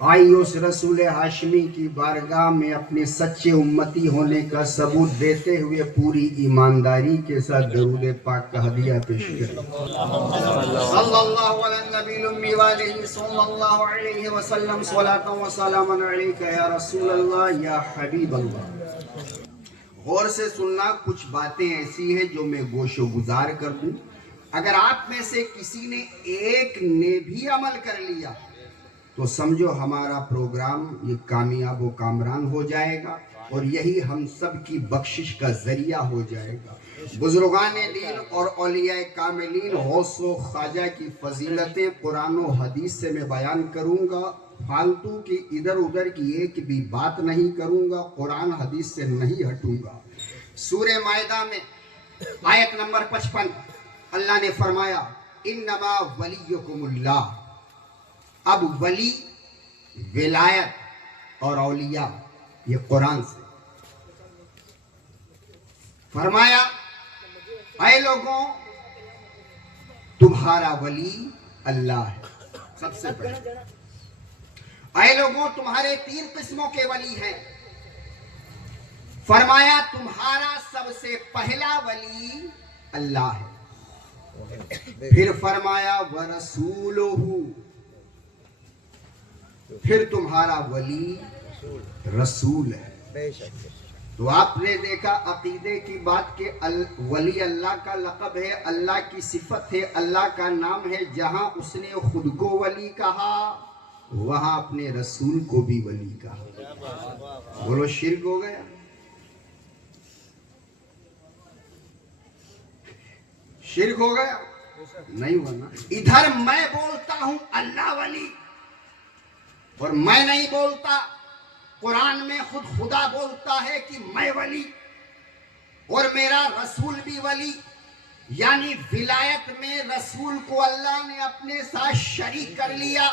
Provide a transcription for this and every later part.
آئی اس رسول ہاشمی کی بارگاہ میں اپنے سچے امتی ہونے کا ثبوت دیتے ہوئے پوری ایمانداری کے ساتھ درود پاک کا ہدیہ پیش کریں۔ صلی اللہ علی النبی الامی وآلہ صلی اللہ علیہ وسلم صلاۃ و سلاما علیک یا رسول اللہ یا حبیب اللہ۔ غور سے سننا، کچھ باتیں ایسی ہیں جو میں گوش و گزار کر دوں، اگر آپ میں سے کسی نے ایک نے بھی عمل کر لیا تو سمجھو ہمارا پروگرام یہ کامیاب و کامران ہو جائے گا، اور یہی ہم سب کی بخشش کا ذریعہ ہو جائے گا۔ بزرگان دین اور اولیاء کاملین غوث و خواجہ کی فضیلتیں قرآن و حدیث سے میں بیان کروں گا، فالتو کی ادھر ادھر کی ایک بھی بات نہیں کروں گا، قرآن حدیث سے نہیں ہٹوں گا۔ سورہ مائدہ میں آیت نمبر 55 اللہ نے فرمایا انما ولیکم اللہ۔ اب ولی، ولایت اور اولیاء یہ قرآن سے فرمایا، اے لوگوں تمہارا ولی اللہ ہے۔ سب سے پہلے اے لوگوں تمہارے 3 قسموں کے ولی ہیں۔ فرمایا تمہارا سب سے پہلا ولی اللہ ہے۔ پھر فرمایا وَرَسُولُهُ، پھر تمہارا ولی رسول ہے۔ تو آپ نے دیکھا عقیدے کی بات کہ ولی اللہ کا لقب ہے، اللہ کی صفت ہے، اللہ کا نام ہے۔ جہاں اس نے خود کو ولی کہا وہاں اپنے رسول کو بھی ولی کہا۔ بولو شرک ہو گیا؟ شرک ہو گیا؟ نہیں ہوا نا۔ ادھر میں بولتا ہوں اللہ ولی، اور میں نہیں بولتا، قرآن میں خود خدا بولتا ہے کہ میں ولی اور میرا رسول بھی ولی، یعنی ولایت میں رسول کو اللہ نے اپنے ساتھ شریک کر لیا۔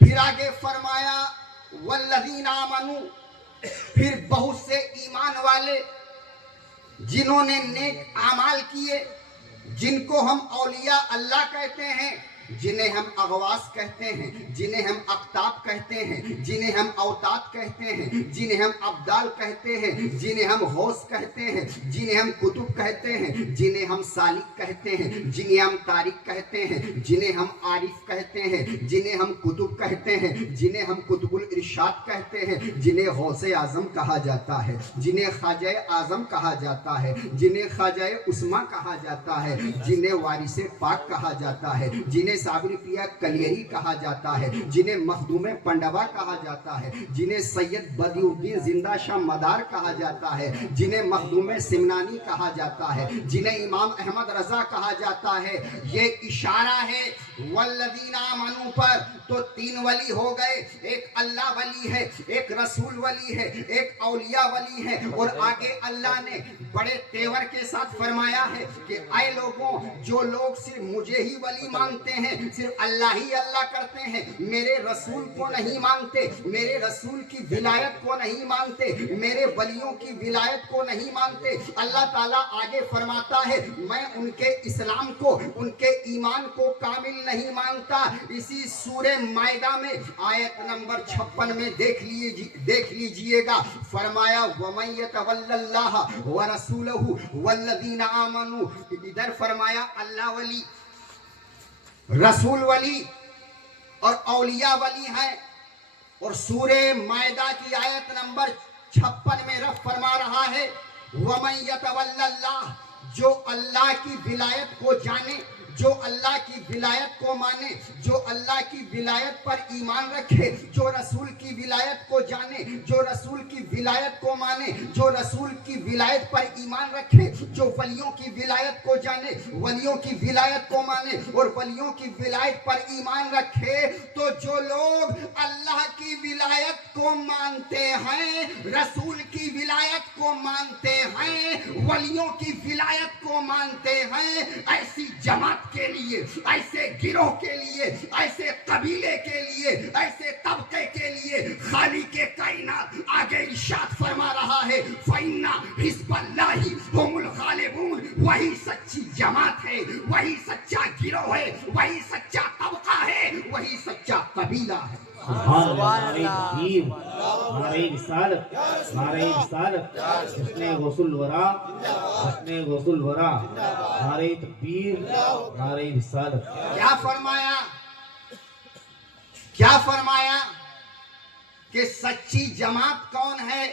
پھر آگے فرمایا والذین آمنوا، پھر بہت سے ایمان والے جنہوں نے نیک اعمال کیے، جن کو ہم اولیاء اللہ کہتے ہیں، جنہیں ہم اغواث کہتے ہیں، جنہیں ہم اقطاب کہتے ہیں، جنہیں ہم اوتاد کہتے ہیں، جنہیں ہم ابدال کہتے ہیں، جنہیں ہم غوث کہتے ہیں، جنہیں ہم کتب کہتے ہیں، جنہیں ہم سالک کہتے ہیں، جنہیں ہم طارق کہتے ہیں، جنہیں ہم عارف کہتے ہیں، جنہیں ہم کتب کہتے ہیں، جنہیں ہم قطب الارشاد کہتے ہیں، جنہیں غوث اعظم کہا جاتا ہے، جنہیں خواجہ اعظم کہا جاتا ہے، جنہیں خواجہ عثمان کہا جاتا ہے، جنہیں وارث پاک کہا جاتا ہے، جنہیں صابری پیا کلیری کہا جاتا ہے، جنہیں مخدوم پنڈوا کہا جاتا ہے، جنہیں سید بدی الدین زندہ شاہ مدار کہا جاتا ہے، جنہیں مخدوم سمنانی کہا جاتا ہے، جنہیں امام احمد رضا کہا جاتا ہے۔ یہ اشارہ ہے والذین آمنوا پر۔ تو 3 ولی ہو گئے، ایک اللہ ولی ہے، ایک رسول ولی ہے، ایک اولیاء ولی ہے، اور آگے اللہ نے بڑے تیور کے ساتھ فرمایا ہے کہ اے لوگوں جو لوگ صرف مجھے ہی ولی مانتے ہیں، صرف اللہ ہی اللہ کرتے ہیں، میرے رسول کو نہیں مانتے، میرے رسول کی ولایت کو نہیں مانتے، میرے ولیوں کی ولایت کو نہیں مانتے، اللہ تعالیٰ آگے فرماتا ہے میں ان کے اسلام کو، ان کے ایمان کو کامل نہیں مانتا۔ اسی سورہ مائدہ میں آیت نمبر 56 میں دیکھ لیجئے گا، فرمایا وَمَن يَتَوَلَّ اللَّهَ وَرَسُولَهُ وَالَّذِينَ آمَنُوا۔ ادھر فرمایا اللہ ولی، رسول ولی اور اولیاء ولی ہیں، اور سورہ مائدہ کی آیت نمبر 56 میں رب فرما رہا ہے وَمَن يَتَوَلَّ اللَّهَ، جو اللہ کی ولایت کو جانے، جو اللہ کی ولایت کو مانے، جو اللہ کی ولایت پر ایمان رکھے، جو رسول کی ولایت کو جانے، جو رسول کی ولایت کو مانے، جو رسول کی ولایت پر ایمان رکھے، جو ولیوں کی ولایت کو جانے، ولیوں کی ولایت کو مانے اور ولیوں کی ولایت پر ایمان رکھے، تو جو لوگ اللہ کی ولایت کو مانتے ہیں، رسول کی ولایت کو مانتے ہیں، ولیوں کی ولایت کو مانتے ہیں، ایسی جماعت کے لیے، ایسے گروہ کے لیے، ایسے قبیلے کے لیے، ایسے طبقے کے لیے خالق کائنات آگے ارشاد فرما رہا ہے فَإِنَّ حِزْبَ اللَّهِ هُمُ الْغَالِبُونَ۔ وہی سچی جماعت ہے، وہی سچا گروہ ہے، وہی سچا طبقہ ہے، وہی سچا قبیلہ ہے۔ سبحان اللہ، نعرہ تکبیر، نعرہ رسالت، نعرہ رسالت، حسن غوث الورا، حسن غوث الورا، نعرہ تکبیر، نعرہ رسالت۔ کیا فرمایا؟ کیا فرمایا کہ سچی جماعت کون ہے؟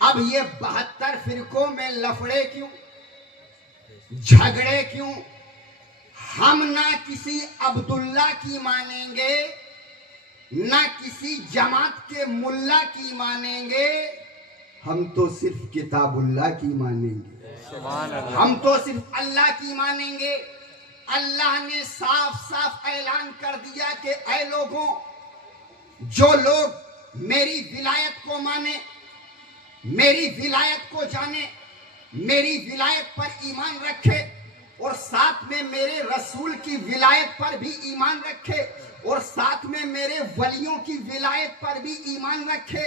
اب یہ 72 فرقوں میں لفڑے کیوں، جھگڑے کیوں؟ ہم نہ کسی عبداللہ کی مانیں گے، نہ کسی جماعت کے ملا کی مانیں گے، ہم تو صرف کتاب اللہ کی مانیں گے، ہم تو صرف اللہ کی مانیں گے۔ اللہ نے صاف صاف اعلان کر دیا کہ اے لوگوں، جو لوگ میری ولایت کو مانے، میری ولایت کو جانے، میری ولایت پر ایمان رکھے، اور ساتھ میں میرے رسول کی ولایت پر بھی ایمان رکھے، اور ساتھ میں میرے ولیوں کی ولایت پر بھی ایمان رکھے،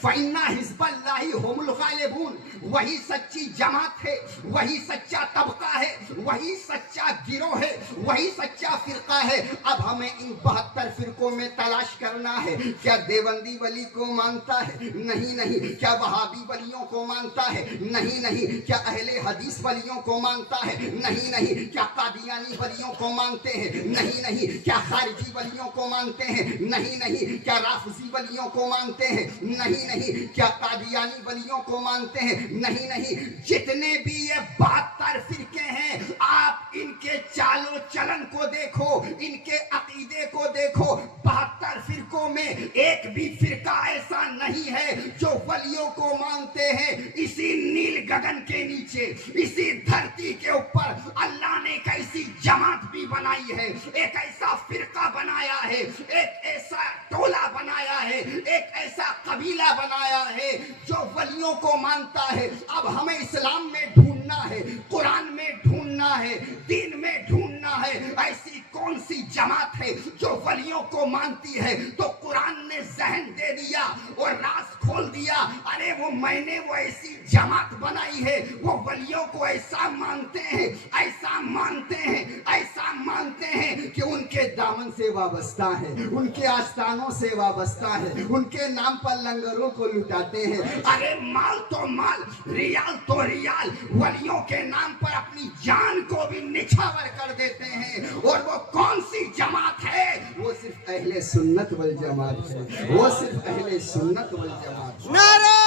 فَإِنَّ حِزْبَ اللَّهِ هُمُ الْغَالِبُونَ، وہی سچی جماعت ہے، وہی سچا طبقہ ہے، وہی سچا گروہ ہے، وہی سچا فرقہ ہے۔ اب ہمیں ان 72 فرقوں میں تلاش کرنا ہے، کیا دیوبندی ولی کو مانتا ہے؟ نہیں نہیں۔ کیا وہابی ولیوں کو مانتا ہے؟ نہیں نہیں۔ کیا اہل حدیث ولیوں کو مانتا ہے؟ نہیں نہیں۔ کیا قادیانی ولیوں کو مانتے ہیں؟ نہیں نہیں۔ کیا خارجی ولیوں کو مانتے ہیں؟ نہیں نہیں۔ کیا رافضی ولیوں کو مانتے ہیں؟ نہیں نہیں۔ کیا قادیانی ولیوں کو مانتے ہیں؟ نہیں نہیں۔ جتنے بھی یہ 72 فرقے ہیں، آپ ان کے چال و چلن کو دیکھو، ان کے عقیدے کو دیکھو۔ 72 فرقوں میں ایک بھی فرقہ ایسا نہیں ہے جو ولیوں کو مانتے ہیں۔ اسی نیل گگن کے نیچے، اسی دھرتی کے اوپر اللہ نے ایک ایسی جماعت بھی بنائی ہے، ایک ایسا فرقہ بنایا ہے، ایک ایسا ٹولہ بنایا ہے، ایک ایسا قبیلہ بنایا ہے جو ولیوں کو مانتا ہے۔ اب ہمیں اسلام میں ڈھونڈنا ہے، قرآن میں ڈھونڈنا ہے، دین میں ڈھونڈنا ہے، ایسی کون سی جماعت ہے جو ولیوں کو مانتی ہے؟ تو قرآن نے ذہن دے دیا اور راز کھول دیا، ارے میں نے وہ ایسی جماعت بنائی ہے، وہ ولیوں کو ایسا مانتے ہیں، ایسا مانتے ہیں، ایسا مانتے ہیں کہ ان کے دامن سے وابستہ ہے، ان کے آستانوں سے وابستہ ہے، ان کے نام پر لنگروں کو لٹاتے ہیں۔ ارے مال تو مال، ریال تو ریال، ولیوں کے نام پر اپنی جان کو بھی نچھاور کر دیتے ہیں۔ اور وہ کون سی جماعت ہے؟ وہ صرف اہل سنت والجماعت ہے، وہ صرف اہل سنت والجماعت ہے۔ نعرہ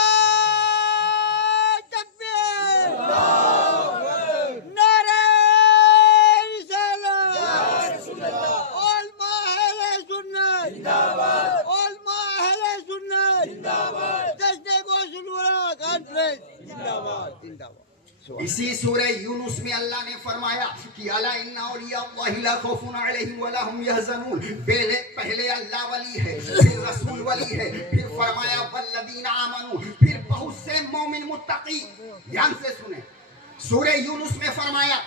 تکبیر، نعرہ رسالت، علماء اہل سنت، علماء اہل سنت، جشن غوث الورا کانفرنس زندہ باد۔ اسی سورہ یونس میں اللہ نے فرمایا کہ الا ان اولیاء اللہ لا خوف علیہم ولا هم يحزنون۔ پہلے اللہ ولی ہے، پھر رسول ولی ہے، پھر فرمایا والذین آمنوا، پھر بہت سے مومن متقی۔ دھیان سے سنیں، سورہ یونس میں فرمایا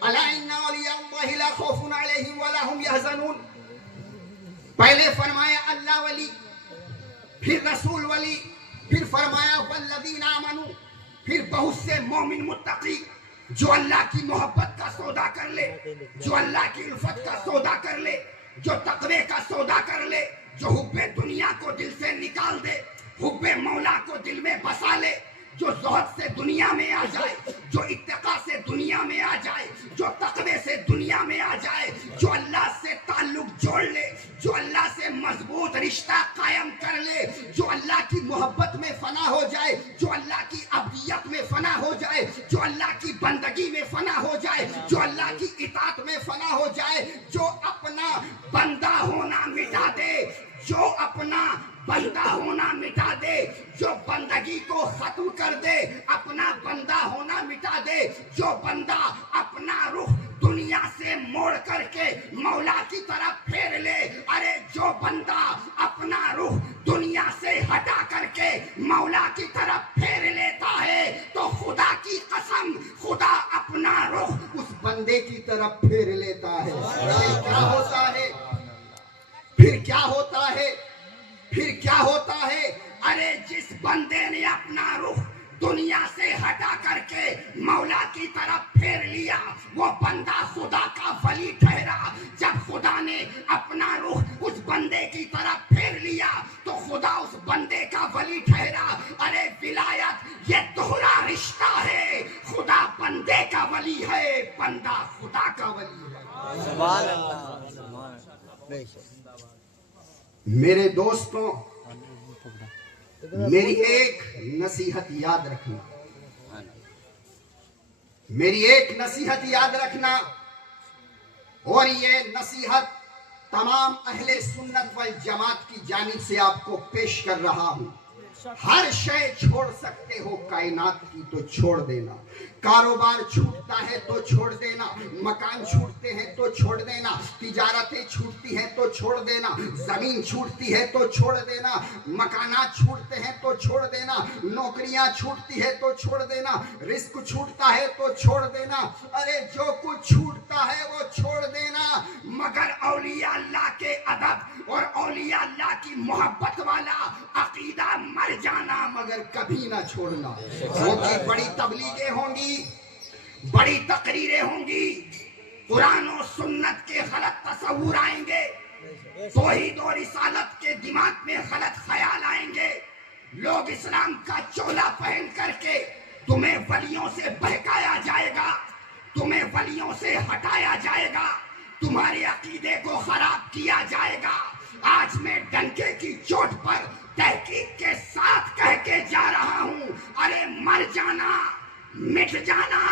الا ان اولیاء اللہ لا خوف علیہم ولا هم يحزنون۔ پہلے فرمایا اللہ ولی، پھر رسول ولی، پھر فرمایا والذین آمنوا، پھر بہت سے مومن متقی جو اللہ کی محبت کا سودا کر لے، جو اللہ کی الفت کا سودا کر لے، جو تقوی کا سودا کر لے، جو حب دنیا کو دل سے نکال دے، حب مولا کو دل میں بسا لے، جو زہد سے دنیا میں آ جائے، جو اتقا سے دنیا میں آ جائے، جو تقوی سے دنیا میں آ جائے، جو اللہ سے تعلق جوڑ لے، جو اللہ سے مضبوط رشتہ قائم کر لے، جو اللہ کی محبت میں فنا ہو جائے، جو اللہ کی ابدیت میں فنا ہو جائے، جو اللہ کی بندگی میں فنا ہو جائے، جو اللہ کی اطاعت میں فنا ہو جائے، جو اپنا بندہ ہونا مٹا دے، جو اپنا بندہ ہونا مٹا دے، جو بندگی کو ختم کر دے، اپنا بندہ ہونا مٹا دے، جو بندہ اپنا رخ دنیا سے موڑ کر کے مولا کی طرف پھیر لے، ارے جو بندہ اپنا رخ دنیا سے ہٹا کر کے مولا کی طرف پھیر لیتا ہے تو خدا کی قسم خدا اپنا رخ اس بندے کی طرف پھیر لیتا ہے۔ پھر کیا ہوتا ہے؟ پھر کیا ہوتا ہے؟ پھر کیا ہوتا ہے؟ ارے جس بندے نے اپنا رخ دنیا سے ہٹا کر کے مولا کی طرف پھیر لیا، وہ بندہ خدا کا ولی ٹھہرا۔ جب خدا نے اپنا رخ اس بندے کی طرف پھیر لیا تو خدا اس بندے کا ولی ٹھہرا۔ ارے ولایت یہ دوہرا رشتہ ہے، خدا بندے کا ولی ہے، بندہ خدا کا ولی ہے۔ سبحان اللہ، سبحان اللہ، بے شک۔ میرے دوستوں، میری ایک نصیحت یاد رکھنا، میری ایک نصیحت یاد رکھنا، اور یہ نصیحت تمام اہل سنت والجماعت کی جانب سے آپ کو پیش کر رہا ہوں۔ ہر شے چھوڑ سکتے ہو کائنات کی تو چھوڑ دینا، کاروبار چھوٹتا ہے تو چھوڑ دینا، مکان چھوٹتے ہیں تو چھوڑ دینا، تجارتیں چھوٹتی ہیں تو چھوڑ دینا، زمین چھوٹتی ہے تو چھوڑ دینا، مکانات چھوٹتے ہیں تو چھوڑ دینا، نوکریاں چھوٹتی ہے تو چھوڑ دینا، رزق چھوٹتا ہے تو چھوڑ دینا، ارے جو کچھ چھوٹتا ہے وہ چھوڑ دینا، مگر اولیاء اللہ کے ادب اور اولیاء اللہ کی محبت والا عقیدہ مر جانا مگر کبھی نہ چھوڑنا۔ کیونکہ بڑی تبلیغیں ہوں گی، بڑی تقریریں ہوں گی، قرآن و سنت کے غلط تصور آئیں گے، توحید و رسالت کے دماغ میں غلط خیال آئیں گے، لوگ اسلام کا چولا پہن کر کے تمہیں ولیوں سے بہکایا جائے گا، تمہیں ولیوں سے ہٹایا جائے گا، تمہارے عقیدے کو خراب کیا جائے گا۔ آج میں ڈنکے کی چوٹ پر تحقیق کے ساتھ کہہ کے جا رہا ہوں، ارے مر جانا، مٹ جانا،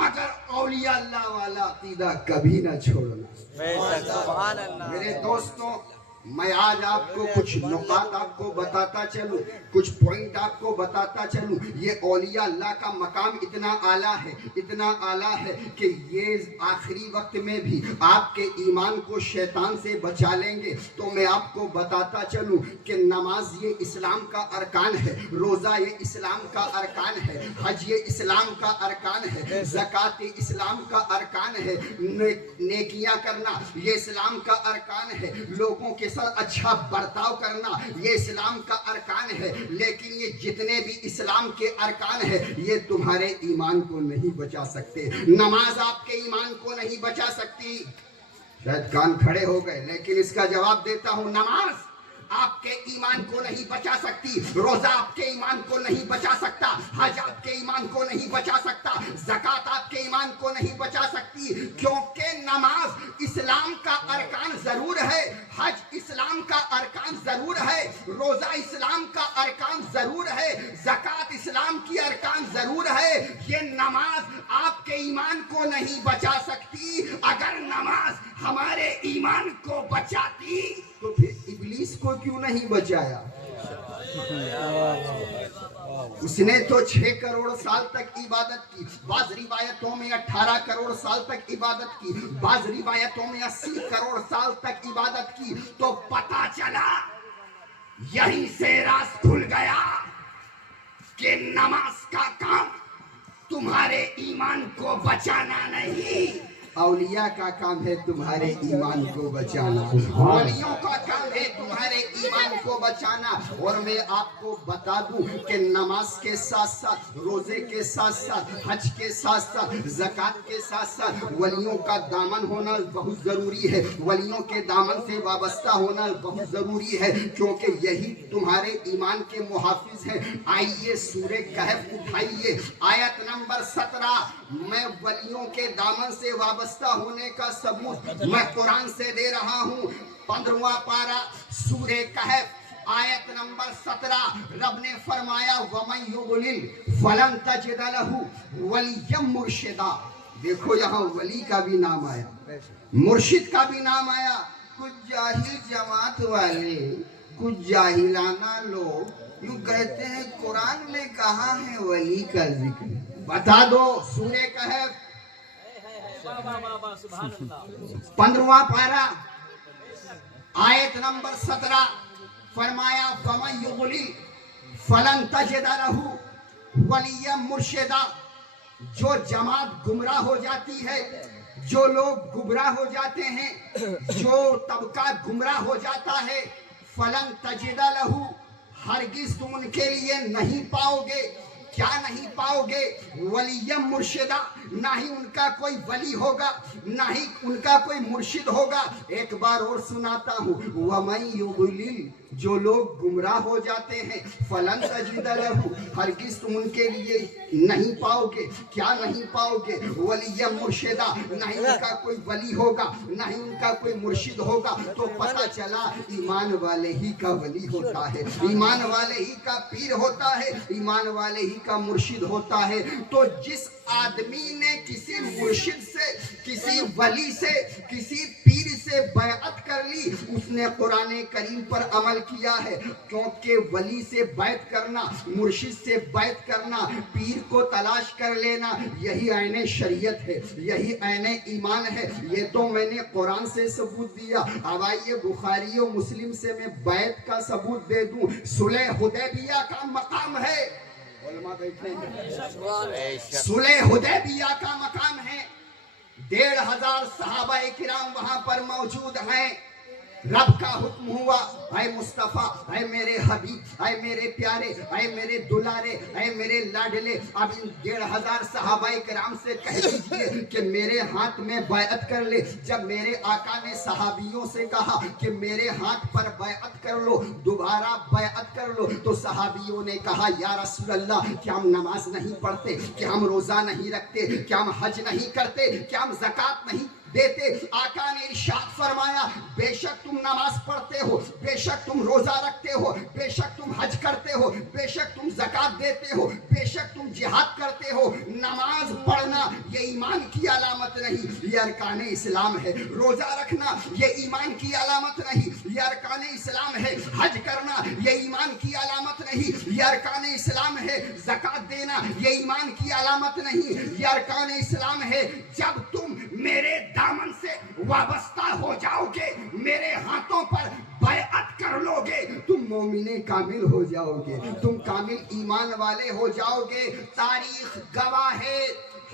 مگر اولیاء اللہ والا عقیدہ کبھی نہ چھوڑنا۔ بے شک، سبحان اللہ۔ میرے دوستوں، میں آج آپ کو کچھ نکات آپ کو بتاتا چلوں، کچھ پوائنٹ آپ کو بتاتا چلوں۔ یہ اولیاء اللہ کا مقام اتنا اعلیٰ ہے، اتنا اعلیٰ ہے کہ یہ آخری وقت میں بھی آپ کے ایمان کو شیطان سے بچا لیں گے۔ تو میں آپ کو بتاتا چلوں کہ نماز یہ اسلام کا ارکان ہے، روزہ یہ اسلام کا ارکان ہے، حج یہ اسلام کا ارکان ہے، زکوٰۃ یہ اسلام کا ارکان ہے، نیکیاں کرنا یہ اسلام کا ارکان ہے، لوگوں کے ساتھ اچھا برتاؤ کرنا یہ اسلام کا ارکان ہے۔ لیکن یہ جتنے بھی اسلام کے ارکان ہیں یہ تمہارے ایمان کو نہیں بچا سکتے۔ نماز آپ کے ایمان کو نہیں بچا سکتی۔ شاید کان کھڑے ہو گئے، لیکن اس کا جواب دیتا ہوں، نماز آپ کے ایمان کو نہیں بچا سکتی، روزہ آپ کے ایمان کو نہیں بچا سکتا، حج آپ کے ایمان کو نہیں بچا سکتا، زکوٰۃ آپ کے ایمان کو نہیں بچا سکتی، کیونکہ نماز اسلام کا ارکان ضرور ہے، حج اسلام کا ارکان ضرور ہے، روزہ اسلام کا ارکان ضرور ہے، زکوٰۃ اسلام کی ارکان ضرور ہے، یہ نماز آپ کے ایمان کو نہیں بچا سکتی۔ اگر نماز ہمارے ایمان کو بچاتی تو پھر ابلیس کو کیوں نہیں بچایا؟ اس نے تو 6 کروڑ سال تک عبادت کی، بعض روایتوں میں 18 کروڑ سال تک عبادت کی، بعض روایتوں میں 80 کروڑ سال تک عبادت کی، تو پتا چلا یہیں سے راز کھل گیا کہ نماز کا کام تمہارے ایمان کو بچانا نہیں، اولیاء کا کام ہے تمہارے ایمان کو بچانا، ولیوں کا کام ہے تمہارے ایمان کو بچانا۔ اور میں آپ کو بتا دوں کہ نماز کے ساتھ ساتھ، روزے کے ساتھ ساتھ، حج کے ساتھ ساتھ، زکوٰۃ کے ساتھ ساتھ ولیوں کا دامن ہونا بہت ضروری ہے، ولیوں کے دامن سے وابستہ ہونا بہت ضروری ہے، کیونکہ یہی تمہارے ایمان کے محافظ ہیں۔ آئیے سورہ کہف اٹھائیے، آیت نمبر 17۔ میں ولیوں کے دامن سے وابستہ ہونے کا ثبوت میں قرآن سے دے رہا ہوں۔ 15واں پارہ سورہ کہف آیت نمبر 17، رب نے فرمایا وَمَن يُضْلِلْ فَلَن تَجِدَ لَهُ وَلِيًّا مُرْشِدًا۔ دیکھو یہاں ولی کا بھی نام آیا، مرشد کا بھی نام آیا۔ کچھ جاہل جماعت والے، کچھ جاہلانہ لوگ یوں کہتے ہیں قرآن میں کہاں ہے ولی کا ذکر؟ بتا دو، سورہ کہف 15واں پارہ آیت نمبر 17، فرمایا فَمَن يُضْلِلْ فَلَن تَجِدَ لَهُ وَلِيًّا مُرْشِدًا۔ جو جماعت گمراہ ہو جاتی ہے، جو لوگ گمراہ ہو جاتے ہیں، جو طبقہ گمراہ ہو جاتا ہے، فَلَن تَجِدَ لَهُ، ہرگز تم ان کے لیے نہیں پاؤ گے کیا نہیں پاؤ گے ولیم مرشدہ، نہ ہی ان کا کوئی ولی ہوگا، نہ ہی ان کا کوئی مرشد ہوگا۔ ایک بار اور سناتا ہوں، وَمَن يُضْلِلْ، جو لوگ گمراہ ہو جاتے ہیں، فَلَن تَجِدَ لَهُ، ہرگز تم ان کے لیے نہیں پاؤ گے، کیا نہیں پاؤ گے ولیم مرشدہ، نہ ہی ان کا کوئی ولی ہوگا، نہ ہی ان کا کوئی مرشد ہوگا۔ تو پتہ چلا ایمان والے ہی کا ولی ہوتا ہے، ایمان والے ہی کا پیر ہوتا ہے، ایمان والے ہی کا مرشد ہوتا ہے۔ تو جس آدمی نے کسی مرشد سے، کسی ولی سے، کسی پیر سے بیعت کر لی، اس نے قرآن کریم پر عمل کیا ہے، کیونکہ ولی سے بیعت کرنا، مرشد سے بیعت کرنا، پیر کو تلاش کر لینا، یہی عین شریعت ہے، یہی عین ایمان ہے۔ یہ تو میں نے قرآن سے ثبوت دیا، اب آئیے بخاری و مسلم سے میں بیعت کا ثبوت دے دوں۔ صلح حدیبیہ کا مقام ہے، علماء بیٹھے ہیں، صلح حدیبیہ کا مقام ہے، 1500 صحابہ کرام وہاں پر موجود ہیں۔ رب کا حکم ہوا، اے مصطفیٰ، اے میرے حبیب، اے میرے پیارے، اے میرے دلارے، اے میرے لاڈلے، اب ان 1500 صحابہ کرام سے کہہ دیجئے کہ میرے ہاتھ میں بیعت کر لے۔ جب میرے آقا نے صحابیوں سے کہا کہ میرے ہاتھ پر بیعت کر لو، دوبارہ بیعت کر لو، تو صحابیوں نے کہا یا رسول اللہ، کیا ہم نماز نہیں پڑھتے، کیا ہم روزہ نہیں رکھتے، کیا ہم حج نہیں کرتے، کیا ہم زکوٰۃ نہیں دیتے؟ آقا نے ارشاد فرمایا، بے شک تم نماز پڑھتے ہو، بے شک تم روزہ رکھتے ہو، بے شک تم حج کرتے ہو، بے شک تم زکوٰۃ دیتے ہو، بے شک تم جہاد کرتے ہو۔ نماز پڑھنا یہ ایمان کی علامت نہیں، یہ ارکان اسلام ہے۔ روزہ رکھنا یہ ایمان کی علامت نہیں، یہ ارکان اسلام ہے۔ حج کرنا یہ ایمان کی علامت نہیں، یہ ارکان اسلام ہے۔ زکوٰۃ دینا یہ ایمان کی علامت نہیں، یہ ارکان اسلام ہے۔ جب تم میرے دامن سے وابستہ ہو جاؤ گے، میرے ہاتھوں پر بیعت کر لو گے، تم مومن کامل ہو جاؤ گے، تم کامل ایمان والے ہو جاؤ گے۔ تاریخ گواہ ہے،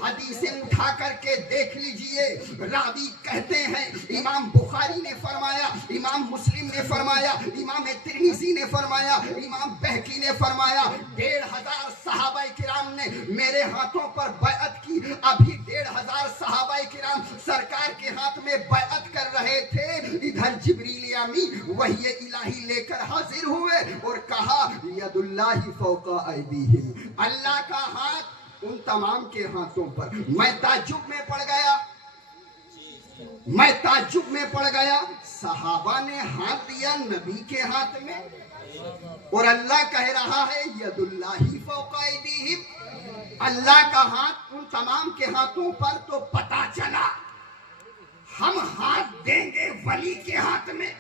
حدیثیں اٹھا کر کے دیکھ لیجئے، راوی کہتے ہیں، امام بخاری نے فرمایا، امام مسلم نے فرمایا، امام ترمذی نے فرمایا، امام بہقی نے فرمایا، 1500 صحابہ کرام نے میرے ہاتھوں پر بیعت کی۔ ابھی 1500 صحابہ کرام سرکار کے ہاتھ میں بیعت کر رہے تھے، ادھر جبریل امین وحی الہی لے کر حاضر ہوئے اور کہا ید اللہ فوق ایدیہم، اللہ کا ہاتھ ان تمام کے ہاتھوں پر۔ میں تعجب میں پڑ گیا، میں تعجب میں پڑ گیا، صحابہ نے ہاتھ دیا نبی کے ہاتھ میں اور اللہ کہہ رہا ہے ید اللہ فوق ایدیہم، اللہ کا ہاتھ ان تمام کے ہاتھوں پر۔ تو پتا چلا ہم ہاتھ دیں گے ولی کے ہاتھ میں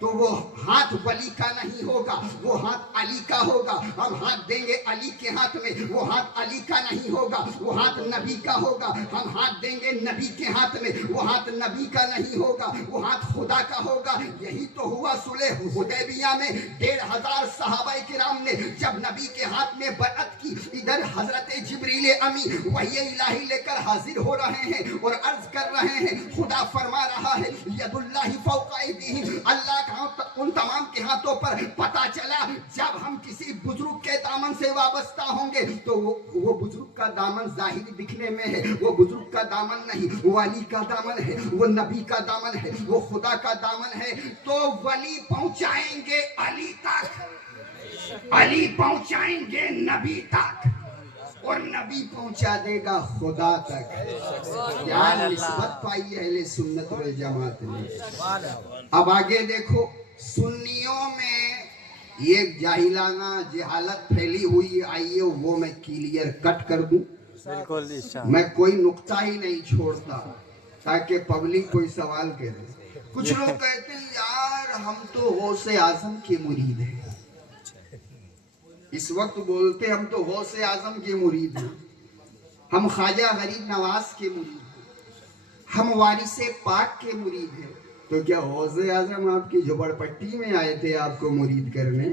تو وہ ہاتھ ولی کا نہیں ہوگا، وہ ہاتھ علی کا ہوگا۔ ہم ہاتھ دیں گے علی کے ہاتھ میں، وہ ہاتھ علی کا نہیں ہوگا، وہ ہاتھ نبی کا ہوگا۔ ہم ہاتھ دیں گے نبی کے ہاتھ میں، وہ ہاتھ نبی کا نہیں ہوگا، وہ ہاتھ خدا کا ہوگا۔ یہی تو ہوا صلح حدیبیہ میں۔ 1500 صحابہ کرام نے جب نبی کے ہاتھ میں بیعت کی، ادھر حضرت جبریل امی وحی الہی لے کر حاضر ہو رہے ہیں اور عرض کر رہے ہیں، خدا فرما رہا ہے ید اللہ فوق ایدیہم، اللہ ان تمام کے ہاتھوں پر۔ پتا چلا جب ہم کسی بزرگ کے دامن سے وابستہ ہوں گے تو وہ بزرگ کا دامن ظاہری دکھنے میں ہے، وہ بزرگ کا دامن نہیں، وہ علی کا دامن ہے، وہ نبی کا دامن ہے، وہ خدا کا دامن ہے۔ تو ولی پہنچائیں گے علی تک، علی پہنچائیں گے نبی تک، اور نبی پہنچا دے گا خدا تک۔ کیا نسبت پائی اہل سنت والجماعت نے۔ اب آگے دیکھو، سنیوں میں یہ جاہلانہ جہالت پھیلی ہوئی، آئیے وہ میں کلیئر کٹ کر دوں۔ میں کوئی نقطہ ہی نہیں چھوڑتا تاکہ پبلک کوئی سوال کرے۔ کچھ لوگ کہتے ہیں یار ہم تو غوث اعظم کے مرید ہیں، اس وقت بولتے ہم تو غوث اعظم کے مرید ہیں، ہم خواجہ غریب نواز کے مرید ہیں، ہم وارث پاک کے مرید ہیں۔ تو کیا غوث اعظم آپ کی جھوپڑ پٹی میں آئے تھے آپ کو مرید کرنے؟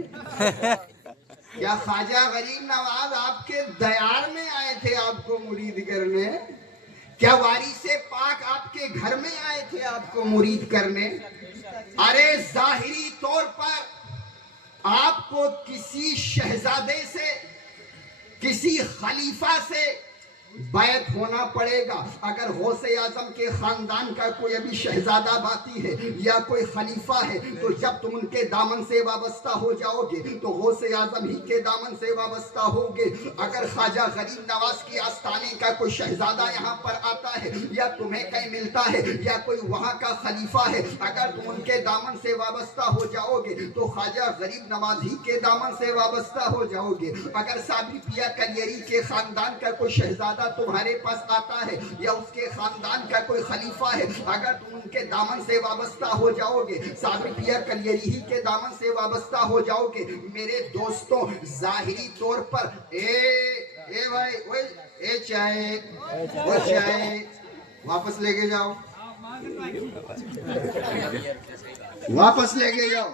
کیا خواجہ غریب نواز آپ کے دیار میں آئے تھے آپ کو مرید کرنے؟ کیا وارث پاک آپ کے گھر میں آئے تھے آپ کو مرید کرنے؟ ارے ظاہری طور پر آپ کو کسی شہزادے سے، کسی خلیفہ سے بیعت ہونا پڑے گا. اگر غوث اعظم کے خاندان کا کوئی ابھی شہزادہ باقی ہے یا کوئی خلیفہ ہے تو جب تم ان کے دامن سے وابستہ ہو جاؤ گے تو غوث اعظم ہی کے دامن سے وابستہ ہوگے. اگر خواجہ غریب نواز کی آستانے کا کوئی شہزادہ یہاں پر آتا ہے یا تمہیں کہیں ملتا ہے یا کوئی وہاں کا خلیفہ ہے, اگر تم ان کے دامن سے وابستہ ہو جاؤ گے تو خواجہ غریب نواز ہی کے دامن سے وابستہ ہو جاؤ گے. اگر صابری پیا کلیری کے خاندان کا کوئی شہزادہ تمہارے پاس آتا ہے یا اس کے خاندان کا کوئی خلیفہ ہے, اگر تم ان کے دامن سے وابستہ ہو جاؤ گے, صابری پیا کلیری ہی کے دامن سے وابستہ ہو جاؤ گے. میرے دوستوں, ظاہری طور پر اے بھائی اے چائے وہ چائے واپس لے کے جاؤ, واپس لے کے جاؤ.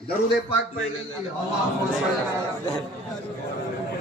درود پاک پڑھ لیجیے.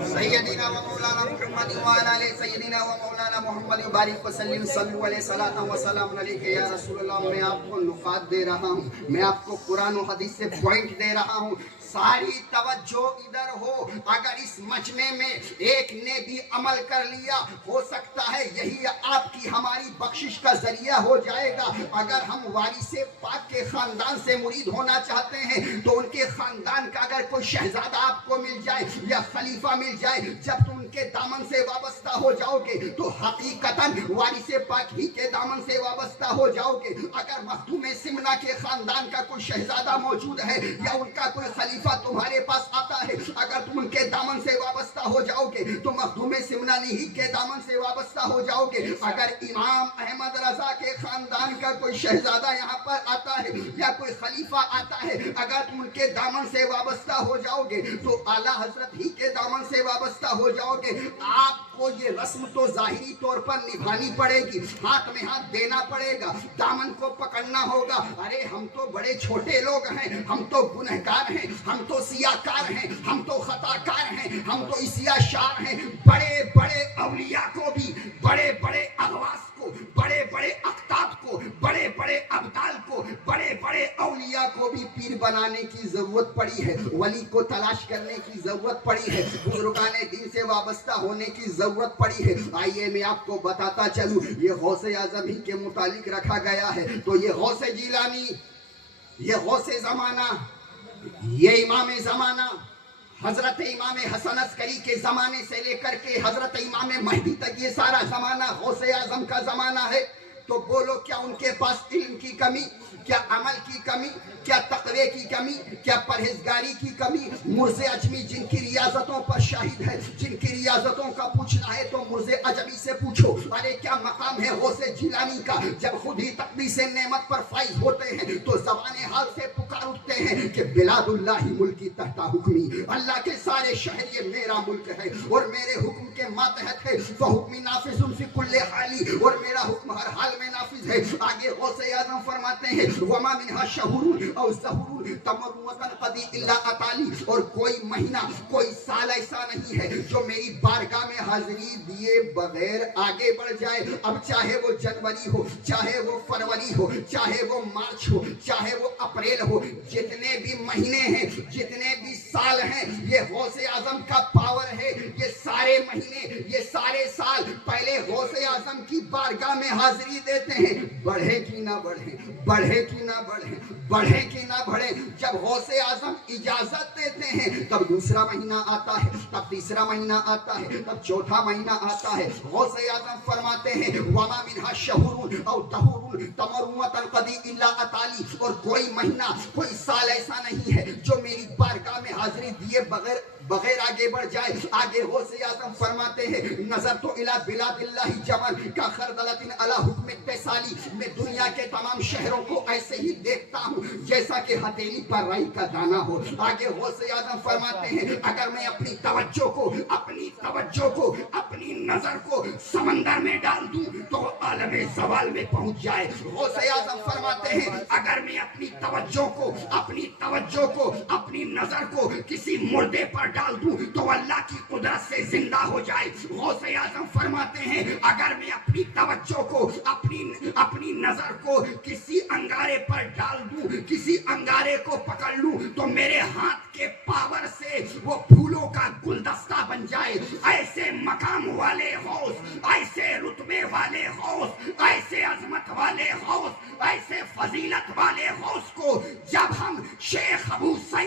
سیدنا و مولانا محمد وعلی آلہ سیدنا و مولانا محمد بارک وسلم صلو علیہ صلاۃ و سلام علیک یا رسول اللہ. میں آپ کو نقاط دے رہا ہوں, میں آپ کو قرآن و حدیث سے پوائنٹ دے رہا ہوں. ساری توجہ ادھر ہو. اگر اس مجمع میں ایک نے بھی عمل کر لیا, ہو سکتا ہے یہی آپ کی ہماری بخشش کا ذریعہ ہو جائے گا. اگر ہم وارث پاک کے خاندان سے مرید ہونا چاہتے ہیں تو ان کے خاندان کا اگر کوئی شہزادہ آپ کو مل جائے یا خلیفہ مل جائے, جب تم ان کے دامن سے وابستہ ہو جاؤ گے تو حقیقتاً وارث پاک ہی کے دامن سے وابستہ ہو جاؤ گے. اگر مخدوم سمنا کے خاندان کا کوئی شہزادہ موجود ہے یا ان کا کوئی خلیفہ تمہارے پاس آتا ہے, اگر تم ان کے دامن سے وابستہ ہو جاؤ گے تو مخدوم سمنانی ہی کے دامن سے وابستہ ہو جاؤ گے. اگر امام احمد رضا کے خاندان کا کوئی شہزادہ یہاں پر آتا ہے یا کوئی خلیفہ آتا ہے, اگر تم ان کے دامن سے وابستہ ہو جاؤ گے تو اعلیٰ حضرت ہی کے دامن سے وابستہ ہو جاؤ گے. آپ کو یہ رسم تو ظاہری طور پر نبھانی پڑے گی, ہاتھ میں ہاتھ دینا پڑے گا, دامن کو پکڑنا ہوگا. ارے ہم تو بڑے چھوٹے لوگ ہیں, ہم تو گنہگار ہیں, ہم تو سیاکار ہیں, ہم تو خطا کار ہیں, ہم تو عصیاں شار ہیں. بڑے بڑے اولیاء کو بھی, بڑے بڑے اغواس کو, بڑے بڑے اقطاب کو, بڑے بڑے ابدال کو, بڑے بڑے اولیاء کو بھی پیر بنانے کی ضرورت پڑی ہے, ولی کو تلاش کرنے کی ضرورت پڑی ہے, بزرگان دین سے وابستہ ہونے کی ضرورت پڑی ہے. آئیے میں آپ کو بتاتا چلوں, یہ غوث اعظم ہی کے متعلق رکھا گیا ہے. تو یہ غوث جیلانی, یہ غوث زمانہ, یہ امام زمانہ, حضرت امام حسن عسکری کے زمانے سے لے کر کے حضرت امام مہدی تک یہ سارا زمانہ غوث اعظم کا زمانہ ہے. تو بولو, کیا ان کے پاس علم کی کمی, کیا عمل کی کمی, کیا تقوی کی کمی, کیا پرہیزگاری کی کمی؟ مرز اجمی جن کی ریاضتوں پر شاہد ہے, جن کی ریاضتوں کا پوچھنا ہے تو مرز اجمی سے پوچھو. ارے کیا مقام ہے غوث جیلانی کا, جب خود ہی تقدیس نعمت پر فائز ہوتے ہیں تو زبان حال سے پکار اٹھتے ہیں کہ بلاد اللہ ملکی تحت حکمی, اللہ کے سارے شہر یہ میرا ملک ہے اور میرے حکم کے ماتحت ہے. فحکمی نافذ فی کل حالی, اور میرا حکم ہر حال میں نافذ ہے. آگے غوث اعظم فرماتے ہیں وما منها شہر او ظہور تمرۃ قدی الا اتالی, اور کوئی مہینہ, کوئی سال ایسا نہیں ہے جو میری بارگاہ میں حاضری دیے بغیر آگے بڑھ جائے. اب چاہے وہ جنوری ہو, چاہے وہ فروری ہو, چاہے وہ مارچ ہو, چاہے وہ اپریل ہو, جتنے بھی مہینے ہیں, جتنے بھی سال ہیں, یہ غوث اعظم کا پاور ہے. یہ سارے مہینے, یہ سارے سال پہلے غوث اعظم کی بارگاہ میں حاضری دیتے ہیں. بڑھے کی نہ بڑھے, بڑھے کی نہ بڑھے, بڑھے کی نہ بڑھے. جب غوث اعظم اجازت دیتے ہیں تب دوسرا مہینہ آتا ہے, تب تیسرا مہینہ آتا ہے, تب چوتھا مہینہ آتا ہے. غوث اعظم فرماتے ہیں وما منها شہر او دہور تمرۃ قدی الا اتالی, اور کوئی مہینہ, کوئی سال ایسا نہیں ہے جو میری بارگاہ میں حاضری دیے بغیر آگے بڑھ جائے. آگے غوث اعظم فرماتے ہیں نظر تو الی بلاد اللہ جمن کا خردلۃ علی حکم اتصالی, میں دنیا کے تمام شہروں کو ایسے ہی دیکھتا ہوں جیسا کہ ہتھیلی پر رائی کا دانہ ہو. آگے غوث اعظم فرماتے ہیں اگر میں اپنی توجہ کو, اپنی نظر کو سمندر میں ڈال دوں تو وہ عالم زوال میں پہنچ جائے. غوث اعظم فرماتے ہیں اگر میں اپنی توجہ کو, اپنی نظر کو کسی مردے پر ڈال دوں تو اللہ کی قدرت سے زندہ ہو جائے. غوث اعظم فرماتے ہیں اگر میں اپنی توجہ کو, اپنی نظر کو کسی انگارے پر ڈال دوں, کسی انگارے کو پکڑ لوں تو میرے ہاتھ کے پاور سے وہ پھولوں کا گلدستہ بن جائے.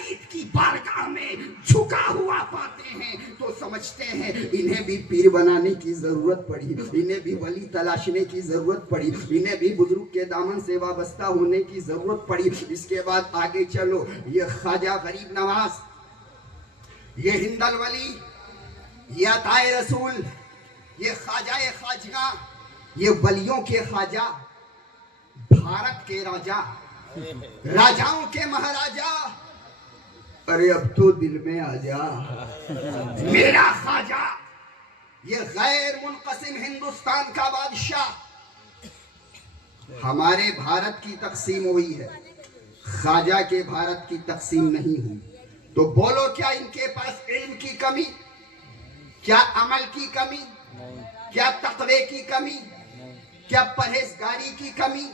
فرید کی بارگاہ میں جھکا ہوا پاتے ہیں تو سمجھتے ہیں انہیں بھی پیر بنانے کی ضرورت پڑی، انہیں بھی ولی تلاشنے کی ضرورت پڑی، انہیں بھی بزرگ کے دامن سے وابستہ ہونے کی ضرورت پڑی۔ اس کے بعد آگے چلو، یہ خواجہ غریب نواز، یہ ہند الولی، یہ عطائے رسول، یہ خواجہ خواجگاں، یہ ولیوں کے خواجہ، بھارت کے راجا، راجاؤں کے مہاراجا، ارے اب تو دل میں آ جا میرا خواجہ، یہ غیر منقسم ہندوستان کا بادشاہ۔ ہمارے بھارت کی تقسیم ہوئی ہے، خواجہ کے بھارت کی تقسیم نہیں ہوئی۔ تو بولو کیا ان کے پاس علم کی کمی، کیا عمل کی کمی، کیا تقوی کی کمی، کیا پرہیزگاری کی کمی؟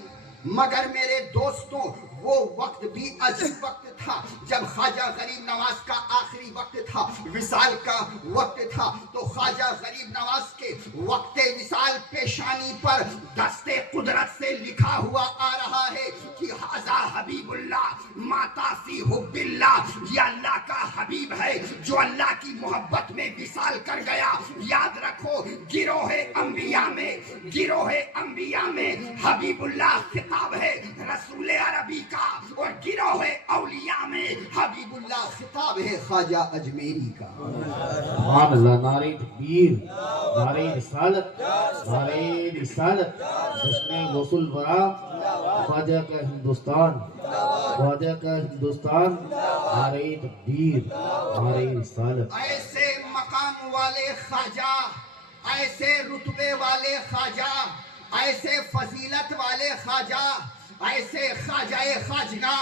مگر میرے دوستوں، وہ وقت بھی عجیب وقت تھا جب خواجہ غریب نواز کا آخری وقت تھا، وصال کا وقت تھا، تو خواجہ غریب نواز کے وقت وصال پیشانی پر دست قدرت سے لکھا ہوا آ رہا ہے کہ ھذا حبیب اللہ ماتا فی حب اللہ، یہ اللہ کا حبیب ہے جو اللہ کی محبت میں وصال کر گیا۔ یاد رکھو، گروہ انبیاء میں حبیب اللہ خطاب ہے رسول عربی کا، اور گروہ اولیاء میں حبیب اللہ خطاب ہے خواجہ اجمیری کا۔ سبحان اللہ، نعرہ تکبیر، نعرہ رسالت، نعرہ رسالت، جشن غوث الورا، خواجہ کا ہندوستان، خواجہ کا ہندوستان، نعرہ تکبیر، نعرہ رسالت۔ ایسے مقام والے خواجہ، ایسے رتبے والے خواجہ، ایسے فضیلت والے خواجہ، ایسے خواجہ خواجگاں،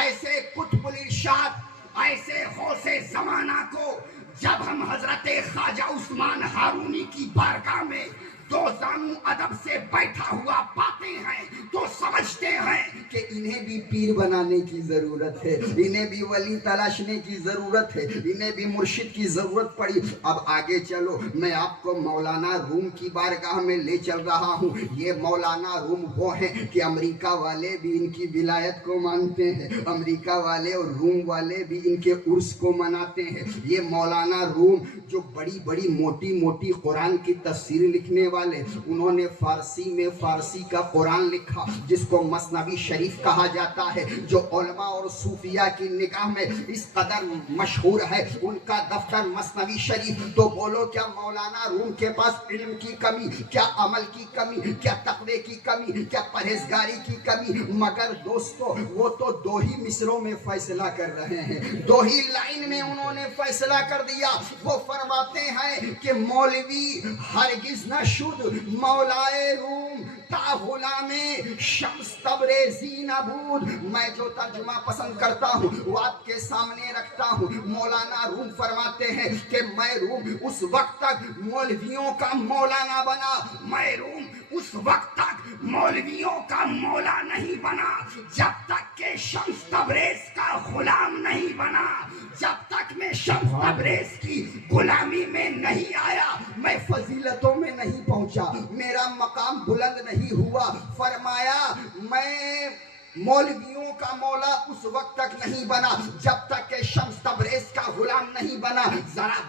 ایسے قطب الارشاد، ایسے غوث زمانہ کو جب ہم حضرت خواجہ عثمان ہارونی کی بارگاہ میں دو زانو ادب سے بیٹھا ہوا پاتے ہیں تو سمجھتے ہیں کہ انہیں بھی پیر بنانے کی ضرورت ہے، انہیں بھی ولی تلاشنے کی ضرورت ہے، انہیں بھی مرشد کی ضرورت پڑی۔ اب آگے چلو، میں آپ کو مولانا روم کی بارگاہ میں لے چل رہا ہوں۔ یہ مولانا روم وہ ہیں کہ امریکہ والے بھی ان کی ولایت کو مانتے ہیں، امریکہ والے اور روم والے بھی ان کے عرس کو مناتے ہیں۔ یہ مولانا روم جو بڑی بڑی موٹی موٹی قرآن کی تفسیر لکھنے والے، انہوں نے فارسی میں فارسی کا قرآن لکھا جس کو مثنوی شریف کہا جاتا ہے، جو علماء اور صوفیاء کی نگاہ میں اس قدر مشہور ہے، ان کا دفتر مثنوی شریف۔ تو بولو کیا مولانا روم کے پاس علم کی کمی، کیا عمل کی کمی، کیا تقوی کی کمی، کیا پرہیزگاری کی کمی؟ مگر دوستو، وہ تو دو ہی مصروں میں فیصلہ کر رہے ہیں، دو ہی لائن میں انہوں نے فیصلہ کر دیا۔ وہ فرماتے ہیں کہ مولوی ہرگز نہ شد مولائے روم تا غلام شمس تبریزی نہ بود۔ میں جو ترجمہ پسند کرتا ہوں وہ آپ کے سامنے رکھتا ہوں۔ مولانا روم فرماتے ہیں کہ میں روم اس وقت تک مولویوں کا مولانا بنا، میں روم اس وقت تک مولویوں کا مولا نہیں بنا جب تک کہ شمس تبریز کا غلام نہیں بنا، جب تک میں شمس تبریز کی غلامی میں نہیں آیا، میں فضیلتوں میں نہیں پہنچا، میرا مقام بلند نہیں ہوا۔ فرمایا میں مولویوں کا مولا اس وقت تک نہیں بنا جب تک کہ شمس تبریز کا غلام نہیں بنا۔ ذرا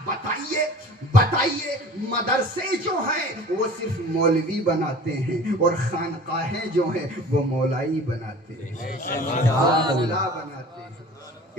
بتائیے مدرسے جو ہیں وہ صرف مولوی بناتے ہیں اور خانقاہیں جو ہیں وہ مولائی بناتے ہیں، مولا بناتے ہیں۔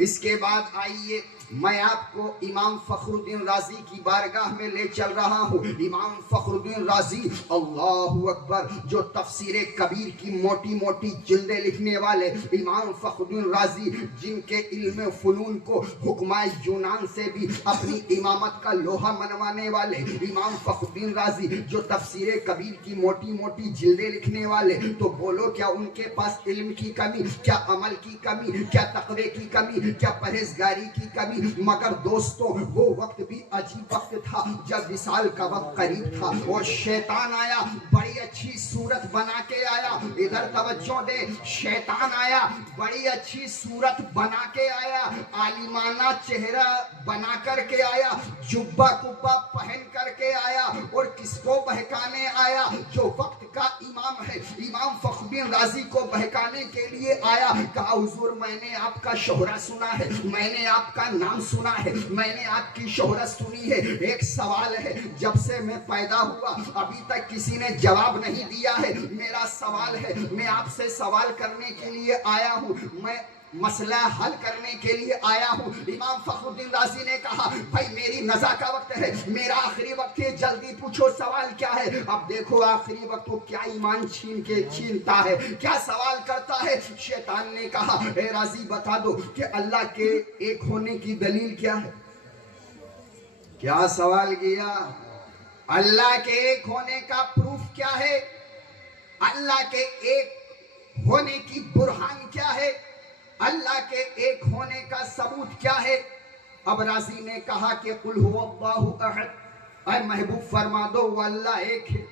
اس کے بعد آئیے، میں آپ کو امام فخر الدین رازی کی بارگاہ میں لے چل رہا ہوں۔ امام فخر الدین رازی، اللہ اکبر، جو تفسیر کبیر کی موٹی موٹی جلدیں لکھنے والے امام فخر الدین رازی، جن کے علم فنون کو حکماء یونان سے بھی اپنی امامت کا لوہا منوانے والے امام فخر الدین رازی، جو تفسیر کبیر کی موٹی موٹی جلدیں لکھنے والے، تو بولو کیا ان کے پاس علم کی کمی، کیا عمل کی کمی، کیا تقوی کی کمی، کیا پرہیزگاری کی کمی؟ مگر دوستوں، وہ وقت بھی عجیب وقت تھا جب وصال کا وقت قریب تھا اور شیطان آیا، بڑی اچھی صورت بنا کے آیا۔ ادھر توجہ دے، شیطان آیا بڑی اچھی صورت بنا کے آیا، عالمانہ چہرہ بنا کر کے آیا، جبہ کبہ پہن کر کے آیا، اور کس کو بہکانے آیا؟ جو وقت کا امام ہے، امام فخر الدین الدین رازی کو بہکانے کے لیے آیا. کہا حضور میں نے آپ کا شہرت سنا ہے, میں نے آپ کا نام سنا ہے, میں نے آپ کی شہرت سنی ہے. ایک سوال ہے, جب سے میں پیدا ہوا ابھی تک کسی نے جواب نہیں دیا ہے. میرا سوال ہے, میں آپ سے سوال کرنے کے لیے آیا ہوں, میں مسئلہ حل کرنے کے لیے آیا ہوں. امام فخر الدین رازی نے کہا بھائی میری نزا کا وقت ہے, میرا آخری وقت ہے, جلدی پوچھو سوال کیا ہے. اب دیکھو آخری وقت وہ کیا ایمان چھینتا ہے, کیا سوال کرتا ہے. شیطان نے کہا اے رازی بتا دو کہ اللہ کے ایک ہونے کی دلیل کیا ہے. کیا سوال کیا؟ اللہ کے ایک ہونے کا پروف کیا ہے, اللہ کے ایک ہونے کی برہان کیا ہے, اللہ کے ایک ہونے کا ثبوت کیا ہے. اب رازی نے کہا کہ قل هو اللہ احد, اے محبوب فرما دو وہ اللہ ایک ہے.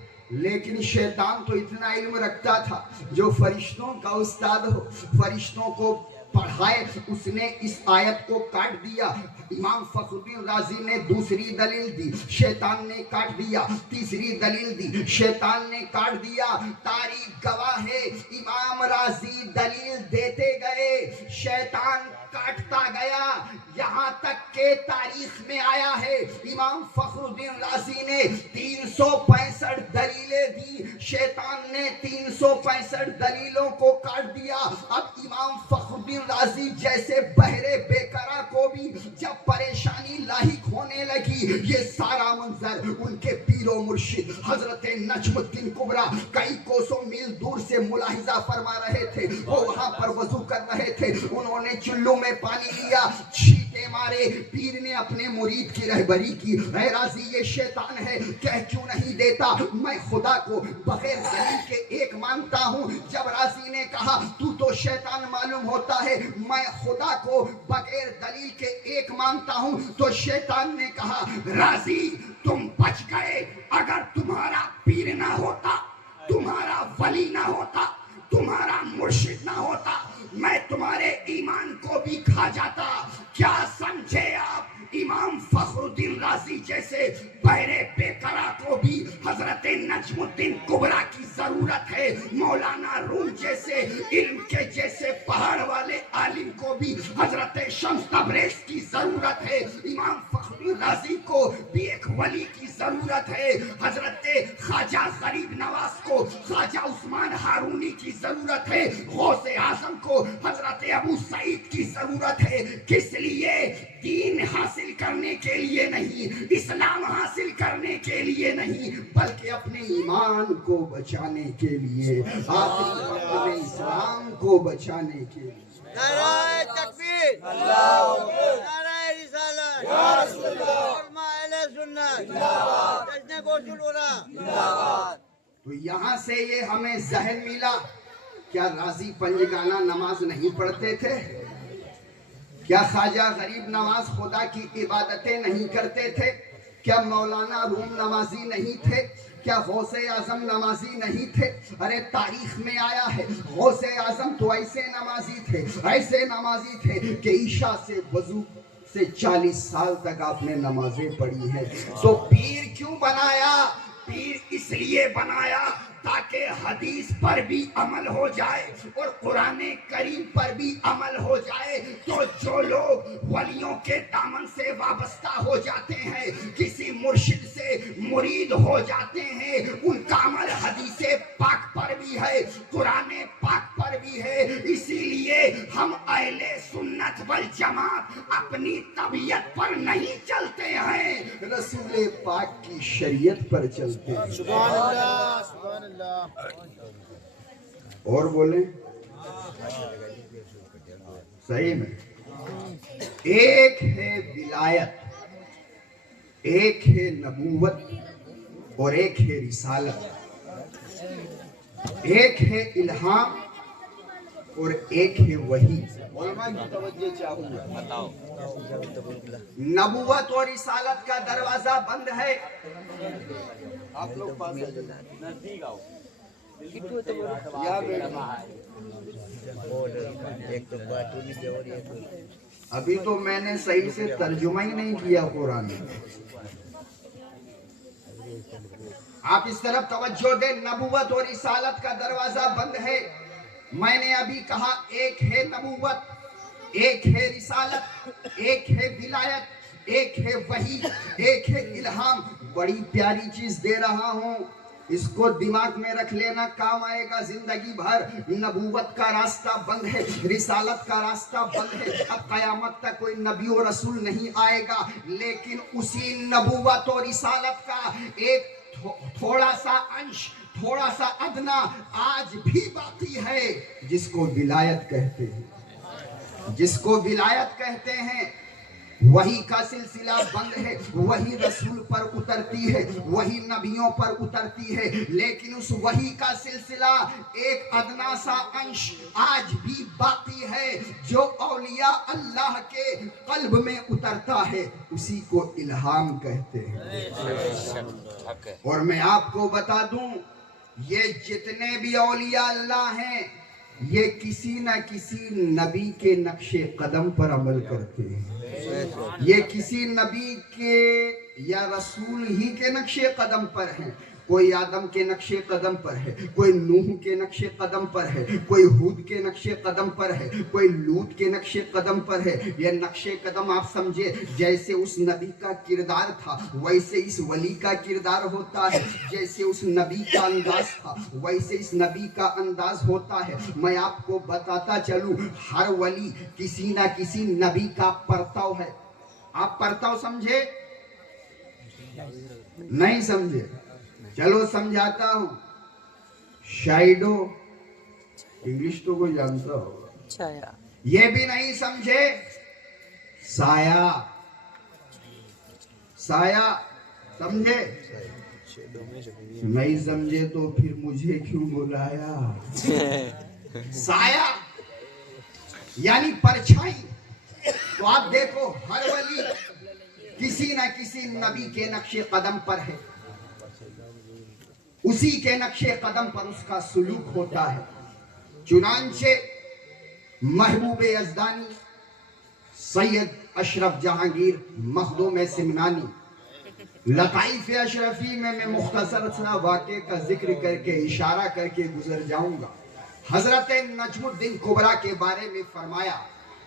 لیکن شیطان تو اتنا علم رکھتا تھا جو فرشتوں کا استاد ہو, فرشتوں کو پڑھائے. اس نے اس آیت کو کاٹ دیا. امام فخر الدین رازی نے دوسری دلیل دی, شیطان نے کاٹ دیا. تیسری دلیل دی, شیطان نے کاٹ دیا. تاریخ گواہ ہے, امام رازی دلیل دیتے گئے, شیطان کاٹتا گیا, یہاں تک کہ تاریخ میں آیا ہے امام فخر الدین رازی نے 365 دلیلیں دی, شیطان نے 365 دلیلوں کو کاٹ دیا. اب امام فخر الدین رازی جیسے بہرے بیکرا کو بھی جب پریشانی لاحق ہونے لگی, یہ سارا منظر ان کے پیر و مرشد حضرت نجم الدین کبریٰ کئی کوسوں میل دور سے ملاحظہ فرما رہے تھے. وہ وہاں پر وضو کر رہے تھے, انہوں نے چلو میں پانی لیا, چھینٹے مارے, پیر نے اپنے مرید کی رہبری کی. اے رازی یہ شیطان ہے, کہہ کیوں نہیں دیتا میں خدا کو بغیر دلیل کے ایک مانتا ہوں. جب رازی نے کہا تو شیطان معلوم ہوتا ہے, میں خدا کو بغیر دلیل کے ایک مانتا ہوں, تو شیطان نے کہا رازی تم بچ گئے. اگر تمہارا پیر نہ ہوتا, تمہارا ولی نہ ہوتا, تمہارا مرشد نہ ہوتا, میں تمہارے ایمان کو بھی کھا جاتا. کیا سمجھے آپ, امام فخر الدین رازی جیسے بہرے بیکرا کو بھی حضرت نجم الدین کبریٰ کی ضرورت ہے, مولانا روم جیسے علم کے جیسے پہاڑ والے عالم کو بھی حضرت شمس تبریز کی ضرورت ہے, امام فخر الدین رازی کو بھی ایک ولی کی ضرورت ہے, حضرت خواجہ غریب نواز کو خواجہ عثمان ہارونی کی ضرورت ہے, غوث اعظم کو حضرت ابو سعید کی ضرورت ہے. کس لیے؟ دین حاصل کرنے کے لیے نہیں, اسلام حاصل کرنے کے لیے نہیں, بلکہ اپنے ایمان کو بچانے کے لیے, آخری وقت میں اسلام کو بچانے کے لیے. نعرہ تکبیر, نعرہ رسالت, یا رسول اللہ, علماء اہل سنت, جشن غوث الورا. تو یہاں سے یہ ہمیں ذہن ملا, کیا رازی پنجگانہ نماز نہیں پڑھتے تھے؟ کیا خواجہ غریب نواز خدا کی عبادتیں نہیں کرتے تھے؟ کیا مولانا روم نمازی نہیں تھے؟ کیا غوث اعظم نمازی نہیں تھے؟ ارے تاریخ میں آیا ہے غوث اعظم تو ایسے نمازی تھے کہ عشاء سے وضو سے 40 سال تک آپ نے نمازیں پڑھی ہیں. تو پیر کیوں بنایا؟ پیر اس لیے بنایا تاکہ حدیث پر بھی عمل ہو جائے اور قرآن کریم پر بھی عمل ہو جائے. تو جو لوگ ولیوں کے دامن سے وابستہ ہو جاتے ہیں, کسی مرشد سے مرید ہو جاتے ہیں, ان کا عمل حدیث پاک پر بھی ہے, قرآن پاک پر بھی ہے. اسی لیے ہم اہل سنت والجماعت اپنی طبیعت پر نہیں چلتے ہیں, رسول پاک کی شریعت پر چلتے ہیں. سبحان اللہ, سبحان اللہ. اور بولیں صحیح میں, ایک ہے ولایت, ایک ہے نبوت, اور ایک ہے رسالت, ایک ہے الہام اور ایک ہے وحی. علماء کی توجہ چاہوں گا, نبوت اور رسالت کا دروازہ بند ہے. آپ لوگ پاس نزدیک آؤ. ابھی تو میں نے صحیح سے ترجمہ ہی نہیں کیا قرآن. آپ اس طرف توجہ دیں, نبوت اور رسالت کا دروازہ بند ہے. میں نے ابھی کہا ایک ہے نبوت, ایک ہے رسالت, ایک ہے ولایت, ایک ہے وحی, ایک ہے الہام. بڑی پیاری چیز دے رہا ہوں, اس کو دماغ میں رکھ لینا, کام آئے گا زندگی بھر. نبوت کا راستہ بند ہے, رسالت کا راستہ بند ہے, اب قیامت تک کوئی نبی و رسول نہیں آئے گا, لیکن اسی نبوت و رسالت کا ایک تھوڑا سا انش, تھوڑا سا ادنا آج بھی باقی ہے, جس کو ولایت کہتے ہیں. جس کو ولایت کہتے ہیں, وہی کا سلسلہ بند ہے, وہی رسول پر اترتی ہے, وہی نبیوں پر اترتی ہے, لیکن اس وہی کا سلسلہ ایک ادنا سا انش آج بھی باقی ہے, جو اولیاء اللہ کے قلب میں اترتا ہے, اسی کو الہام کہتے ہیں. اور میں آپ کو بتا دوں, یہ جتنے بھی اولیاء اللہ ہیں, یہ کسی نہ کسی نبی کے نقش قدم پر عمل کرتے ہیں. یہ کسی نبی کے یا رسول ہی کے نقش قدم پر ہیں. کوئی آدم کے نقش قدم پر ہے, کوئی نوح کے نقش قدم پر ہے, کوئی ہود کے نقش قدم پر ہے, کوئی لوط کے نقش قدم پر ہے. یہ نقش قدم آپ سمجھے جیسے اس نبی کا کردار تھا ویسے اس ولی کا کردار ہوتا ہے, جیسے اس نبی کا انداز تھا ویسے اس نبی کا انداز ہوتا ہے. میں آپ کو بتاتا چلوں, ہر ولی کسی نہ کسی نبی کا پرتو ہے. آپ پرتو سمجھے؟ نہیں سمجھے؟ چلو سمجھاتا ہوں. شیڈو, انگلش تو کوئی جانتا ہوگا. یہ بھی نہیں سمجھے؟ سایہ, سایہ سمجھے؟ نہیں سمجھے تو پھر مجھے کیوں بلایا؟ سایہ یعنی پرچھائی. تو آپ دیکھو ہر ولی کسی نہ کسی نبی کے نقش قدم پر ہے, اسی کے نقش قدم پر اس کا سلوک ہوتا ہے. چنانچہ محبوب یزدانی, سید اشرف جہانگیر, مخدوم سمنانی, لطائف اشرفی میں مختصر سا واقعے کا ذکر کر کے اشارہ کر کے گزر جاؤں گا. حضرت نجم الدین کبریٰ کے بارے میں فرمایا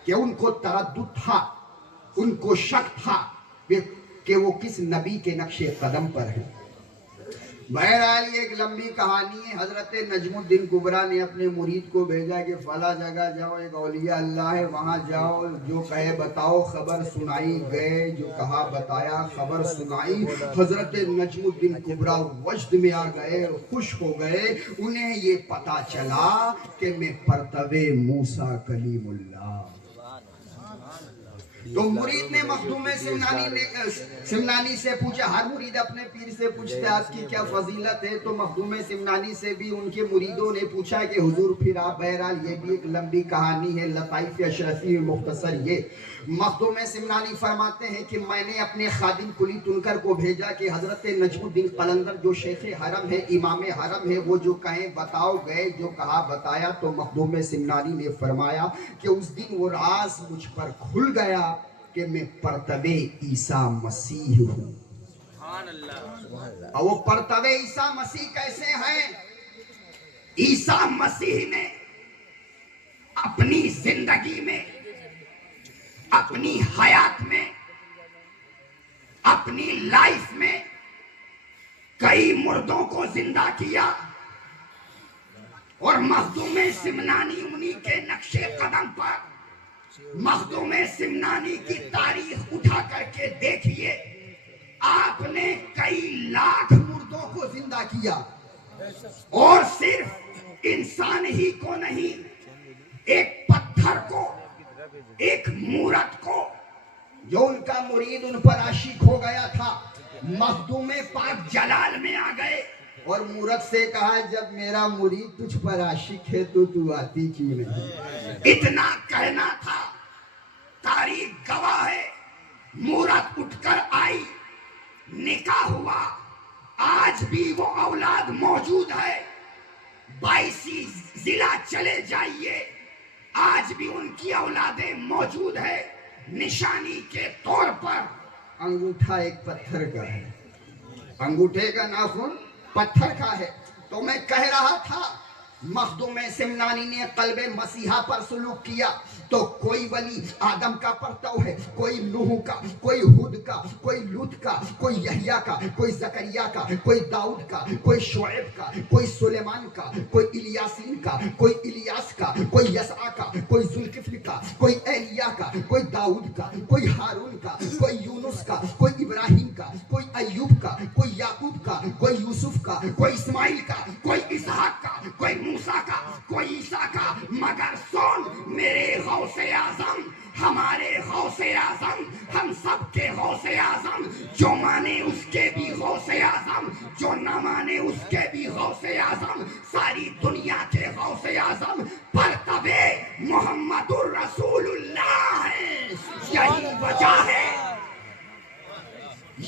کہ ان کو تردد تھا, ان کو شک تھا کہ وہ کس نبی کے نقش قدم پر ہے. بہرحال یہ ایک لمبی کہانی ہے. حضرت نجم الدین کبریٰ نے اپنے مرید کو بھیجا کہ فلاں جگہ جاؤ, ایک اولیاء اللہ ہے, وہاں جاؤ, جو کہے بتاؤ. خبر سنائی, گئے, جو کہا بتایا, خبر سنائی. حضرت نجم الدین کبریٰ وجد میں آ گئے, خوش ہو گئے. انہیں یہ پتا چلا کہ میں پرتوے موسیٰ کلیم اللہ. تو مرید نے مخدوم سمنانی سے پوچھا, ہر مرید اپنے پیر سے پوچھتے آپ کی کیا فضیلت ہے, تو مخدوم سمنانی سے بھی ان کے مریدوں نے پوچھا کہ حضور پھر آپ. بہرحال یہ بھی ایک لمبی کہانی ہے, لطائف اشرفی میں مختصر. یہ مخدوم سمنانی فرماتے ہیں کہ میں نے اپنے خادم کلی تنکر کو بھیجا کہ حضرت نجم الدین قلندر جو شیخ حرم ہے, امام حرم ہے, وہ جو کہیں بتاؤ, گئے, جو کہا بتایا. تو مخدوم سمنانی نے فرمایا کہ اس دن وہ راز مجھ پر کھل گیا کہ میں پرتوے عیسیٰ مسیح ہوں. اور وہ پرتوے عیسیٰ مسیح کیسے ہیں؟ عیسیٰ مسیح نے اپنی زندگی میں, اپنی حیات میں, اپنی لائف میں کئی مردوں کو زندہ کیا. اور مخدوم سمنانی انہی کے نقش قدم پر, مخدوم سمنانی کی تاریخ اٹھا کر کے دیکھیے, آپ نے کئی لاکھ مردوں کو زندہ کیا. اور صرف انسان ہی کو نہیں, ایک پتھر کو, ایک مورت کو, جو ان کا مرید ان پر عاشق ہو گیا تھا, مخدوم پاک جلال میں آ گئے اور مورت سے کہا جب میرا مرید تجھ پر عاشق ہے تو آتی کیوں نہیں. اتنا کہنا تھا, تاریخ گواہ ہے. مورت اٹھ کر آئی, نکاح ہوا, آج بھی وہ اولاد موجود ہے. 22 ضلع چلے جائیے, آج بھی ان کی اولادیں موجود ہے. نشانی کے طور پر انگوٹھا ایک پتھر کا ہے, انگوٹھے کا ناخن پتھر کا ہے. تو میں کہہ رہا تھا مخدوم سمنانی نے قلب مسیحا پر سلوک کیا تو کوئی ولی آدم کا پرتو ہے، کوئی نوح کا، کوئی ہود کا، کوئی لوط کا، کوئی یحییٰ کا، کوئی زکریا کا، کوئی داؤد کا، کوئی شعیب کا، کوئی سلیمان کا، کوئی الیاسین کا، کوئی الیاس کا، کوئی یسع کا، کوئی ذوالکفل کا، کوئی ایلیاہ کا، کوئی داؤد کا، کوئی ہارون کا، کوئی یونس کا، کوئی ابراہیم کا، کوئی ایوب کا، کوئی یعقوب کا، کوئی یوسف کا، کوئی اسماعیل کا، کوئی اسحاق کا، کوئی موسیٰ کا، کوئی عیسیٰ کا، مگر سن میرے غوث اعظم، ہمارے غوث اعظم، ہم سب کے غوث اعظم، جو مانے اس کے بھی غوث اعظم، جو نہ مانے اس کے بھی غوث اعظم، ساری دنیا کے غوث اعظم پرتبے محمد الرسول اللہ ہے۔ یہی وجہ ہے،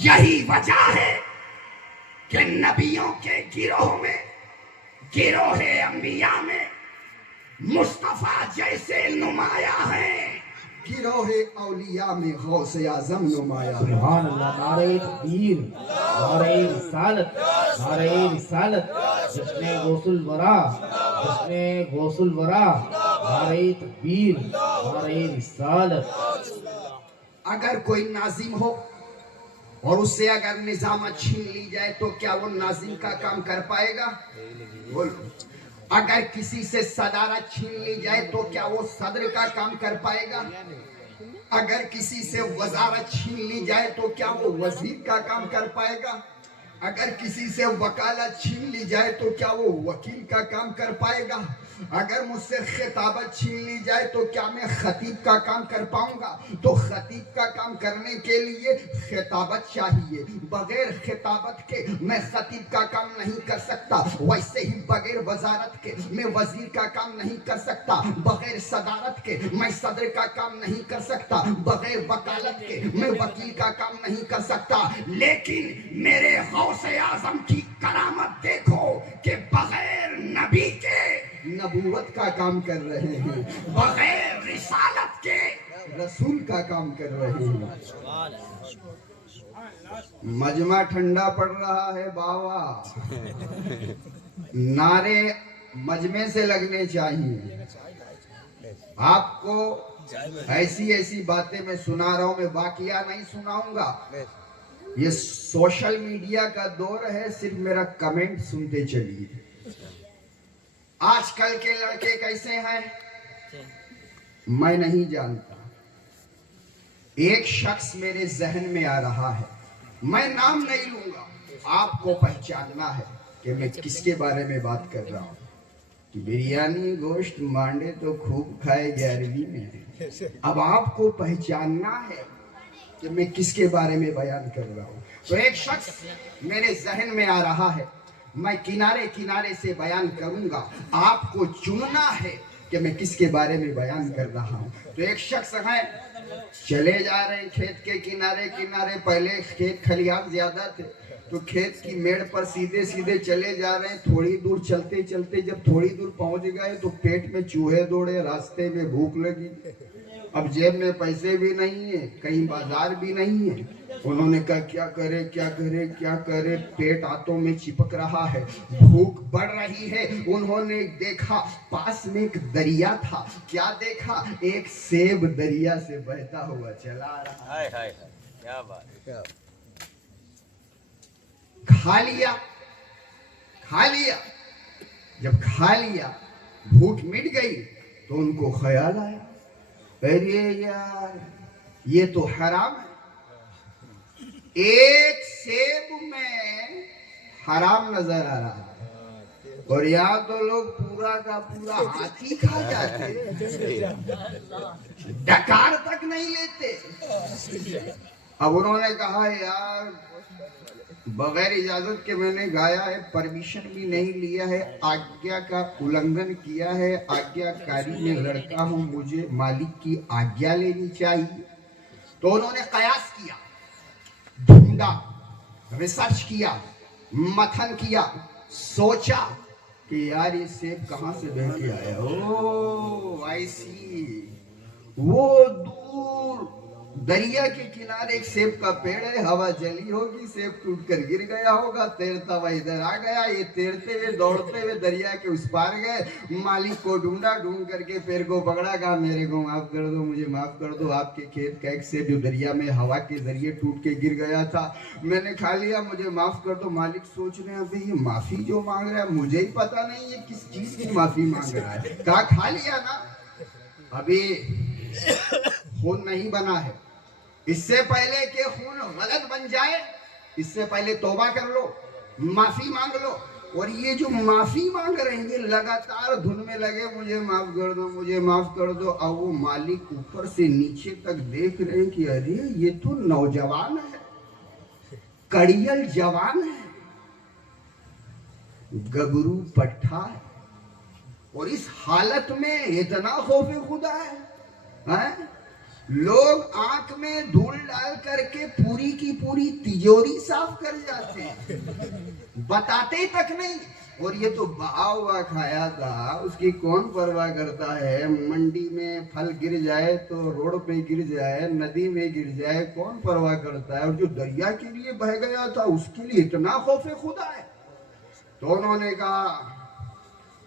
یہی وجہ ہے کہ نبیوں کے گروہ میں، گروہ انبیاء میں مصطفیٰ جیسے نمایاں ہیں، گروہ اولیاء میں غوث اعظم نمایاں ہیں۔ سبحان اللہ، نعرہ تکبیر، نعرہ رسالت، نعرہ رسالت، جشن غوث الورا، جشن غوث الورا، نعرہ تکبیر، نعرہ رسالت۔ اگر کوئی ناظم ہو اور اس سے اگر نظامت چھین لی جائے تو کیا وہ ناظم کا کام کر پائے گا؟ بولو۔ اگر کسی سے صدارت چھین لی جائے تو کیا وہ صدر کا کام کر پائے گا؟ اگر کسی سے وزارت چھین لی جائے تو کیا وہ وزیر کا کام کر پائے گا؟ اگر کسی سے وکالت چھین لی جائے تو کیا وہ وکیل کا کام کر پائے گا؟ اگر مجھ سے خطابت چھین لی جائے تو کیا میں خطیب کا کام کر پاؤں گا؟ تو خطیب کا کام کرنے کے لیے خطابت چاہیے، بغیر خطابت کے میں خطیب کا کام نہیں کر سکتا، ویسے ہی بغیر وزارت کے میں وزیر کا کام نہیں کر سکتا، بغیر صدارت کے میں صدر کا کام نہیں کر سکتا، بغیر وکالت کے میں وکیل کا کام نہیں کر سکتا، لیکن میرے غوث اعظم کی کرامت دیکھو کہ بغیر نبی کے نبوت کا کام کر رہے ہیں، بغیر رسالت کے رسول کا کام کر رہے ہیں۔ مجمع ٹھنڈا پڑ رہا ہے بابا، نعرے مجمع سے لگنے چاہیے۔ آپ کو ایسی ایسی باتیں میں سنا رہا ہوں، میں واقعہ نہیں سناؤں گا، یہ سوشل میڈیا کا دور ہے، صرف میرا کمنٹ سنتے چلیے۔ آج کل کے لڑکے کیسے ہیں میں نہیں جانتا، ایک شخص میرے ذہن میں آ رہا ہے، میں نام نہیں لوں گا، آپ کو پہچاننا ہے کہ میں کس کے بارے میں بات کر رہا ہوں۔ بریانی گوشت مانڈے تو خوب کھائے 11ویں میں، اب آپ کو پہچاننا ہے کہ میں کس کے بارے میں بیان کر رہا ہوں۔ تو ایک شخص میرے ذہن میں آ رہا ہے، میں کنارے کنارے سے بیان کروں گا، آپ کو چننا ہے کہ میں کس کے بارے میں بیان کر رہا ہوں۔ تو ایک شخص ہے، چلے جا رہے ہیں کھیت کے کنارے کنارے، پہلے کھیت کھلیان زیادہ تھے تو کھیت کی میڑ پر سیدھے سیدھے چلے جا رہے ہیں، تھوڑی دور چلتے چلتے جب تھوڑی دور پہنچ گئے تو پیٹ میں چوہے دوڑے، راستے میں بھوک لگی، اب جیب میں پیسے بھی نہیں ہیں، کہیں بازار بھی نہیں ہے، انہوں نے کہا کیا کرے کیا کرے کیا کرے، پیٹ ہاتھوں میں چپک رہا ہے، بھوک بڑھ رہی ہے۔ انہوں نے دیکھا پاس میں ایک دریا تھا، کیا دیکھا؟ ایک سیب دریا سے بہتا ہوا چلا رہا ہے، کیا بات، کھا لیا، کھا لیا، جب کھا لیا بھوک مٹ گئی تو ان کو خیال آیا، ارے یار یہ تو حرام ہے، ایک سیب میں حرام نظر آ رہا ہے، اور یہاں تو لوگ پورا کا پورا ہاتھی کھا جاتے، ڈکار تک نہیں لیتے۔ اب انہوں نے کہا یار بغیر اجازت کے میں نے گایا ہے، پرمیشن بھی نہیں لیا ہے، آگیا کا النگھن کیا ہے، آگیا کاری میں لڑکا ہوں، مجھے مالک کی آگیا لینی چاہیے۔ تو انہوں نے قیاس کیا، ڈھونڈا، ریسرچ کیا، متھن کیا، سوچا کہ یار یہ سیب کہاں سے بہ کے آیا، او ایسی وہ دور دریا کے کنارے ایک سیب کا پیڑ ہے, ہوا چلی ہوگی, سیب ٹوٹ کر گر گیا ہوگا, تیرتا ہوا ادھر آ گیا, یہ تیرتے ہوئے دوڑتے ہوئے دریا کے اس پار گئے, مالک کو ڈھونڈا, ڈھونڈ کر کے پیر کو پکڑا, کہا میرے کو معاف کر دو, مجھے معاف کر دو, آپ کے کھیت کا ایک سیب جو دریا میں ہوا کے ذریعے ٹوٹ کے گر گیا تھا میں نے کھا لیا, مجھے معاف کر دو. مالک سوچ رہے ہیں ابھی یہ معافی جو مانگ رہا ہے مجھے ہی پتا نہیں یہ کس چیز کی معافی مانگ رہا ہے. کہا کھا لیا نا, ابھی خون نہیں بنا ہے, اس سے پہلے کہ خون غلط بن جائے اس سے پہلے توبہ کر لو, معافی مانگ لو. اور یہ جو معافی مانگ رہے ہیں یہ لگاتار دھن میں لگے, مجھے معاف کر دو, مجھے معاف کر دو. اب وہ مالک اوپر سے نیچے تک دیکھ رہے ہیں کہ ارے یہ تو نوجوان ہے, کڑیل جوان ہے, گبرو پٹھا ہے, اور اس حالت میں اتنا خوف خدا ہے. لوگ آنکھ میں دھول ڈال کر کے پوری کی پوری تجوری صاف کر جاتے ہیں, بتاتے تک نہیں. اور یہ تو بہا ہوا کھایا تھا, اس کی کون پرواہ کرتا ہے. منڈی میں پھل گر جائے تو روڈ پہ گر جائے, ندی میں گر جائے, کون پرواہ کرتا ہے. اور جو دریا کے لیے بہہ گیا تھا اس کے لیے اتنا خوف خدا ہے. تو انہوں نے کہا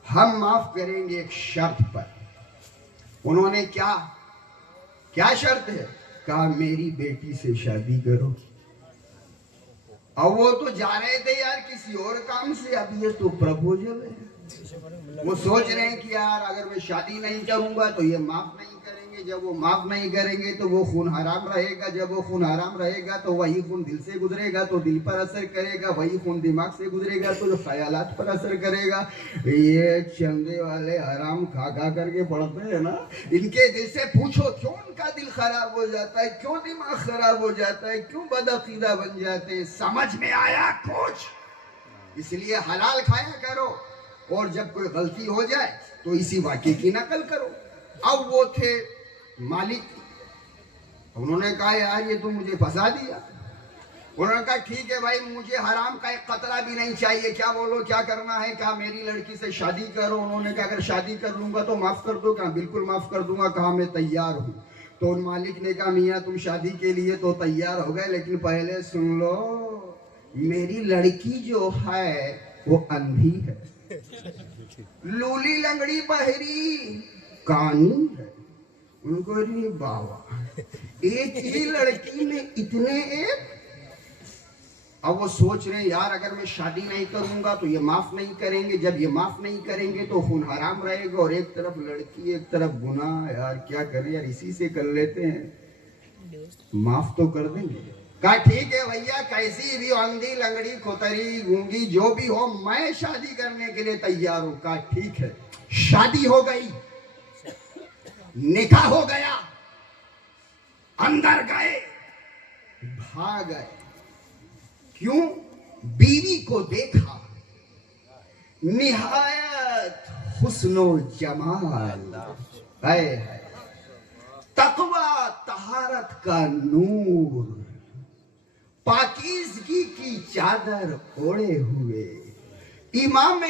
ہم معاف کریں گے ایک شرط پر. انہوں نے کیا شرط ہے؟ کہا میری بیٹی سے شادی کرو. اب وہ تو جا رہے تھے یار کسی اور کام سے, اب یہ تو پرپوزل ہے. وہ سوچ رہے ہیں کہ یار اگر میں شادی نہیں کروں گا تو یہ معاف نہیں کریں گے, جب وہ معاف نہیں کریں گے تو وہ خون حرام رہے گا, جب وہ خون حرام رہے گا تو وہی خون دل سے گزرے گا تو دل پر اثر کرے گا, وہی خون دماغ سے گزرے گا تو جو خیالات پر اثر کرے گا. یہ چندے والے حرام کھا کر کے پڑھتے ہیں نا, ان کے دل سے پوچھو کیوں ان کا دل خراب ہو جاتا ہے, کیوں دماغ خراب ہو جاتا ہے, کیوں بدعقیدہ بن جاتے ہیں. سمجھ میں آیا کچھ؟ اس لیے حلال کھایا کرو, اور جب کوئی غلطی ہو جائے تو اسی واقعے کی نقل کرو. اب وہ تھے مالک, انہوں نے کہا یار یہ تو مجھے پھنسا دیا. انہوں نے کہا ٹھیک ہے بھائی, مجھے حرام کا ایک قطرہ بھی نہیں چاہیے, کیا بولو کیا کرنا ہے. کہا میری لڑکی سے شادی کرو. انہوں نے کہا اگر شادی کر لوں گا تو معاف کر دو. کہا بالکل معاف کر دوں گا. کہا میں تیار ہوں. تو ان مالک نے کہا میاں تم شادی کے لیے تو تیار ہو گئے, لیکن پہلے سن لو میری لڑکی جو ہے وہ اندھی ہے, لولی لنگڑی بہری کانی ہے. ان کو ارے بابا ایک ہی لڑکی میں اتنے ایک. اب وہ سوچ رہے ہیں یار اگر میں شادی نہیں کروں گا تو یہ معاف نہیں کریں گے, جب یہ معاف نہیں کریں گے تو خون حرام رہے گا, اور ایک طرف لڑکی ایک طرف گناہ. یار کیا کریں یار, اسی سے کر لیتے ہیں, معاف تو کر دیں گے. کہا ٹھیک ہے بھیا, کیسی بھی اندھی لنگڑی کھوتری گونگی جو بھی ہو میں شادی کرنے کے لیے تیار ہوں. کہا ٹھیک ہے. شادی ہو گئی, نکاح ہو گیا, اندر گئے, بھاگ گئے. کیوں؟ بیوی کو دیکھا, نہایت حسن و جمال, تقوی طہارت کا نور, پاکیزگی کی چادر اوڑے ہوئے, امام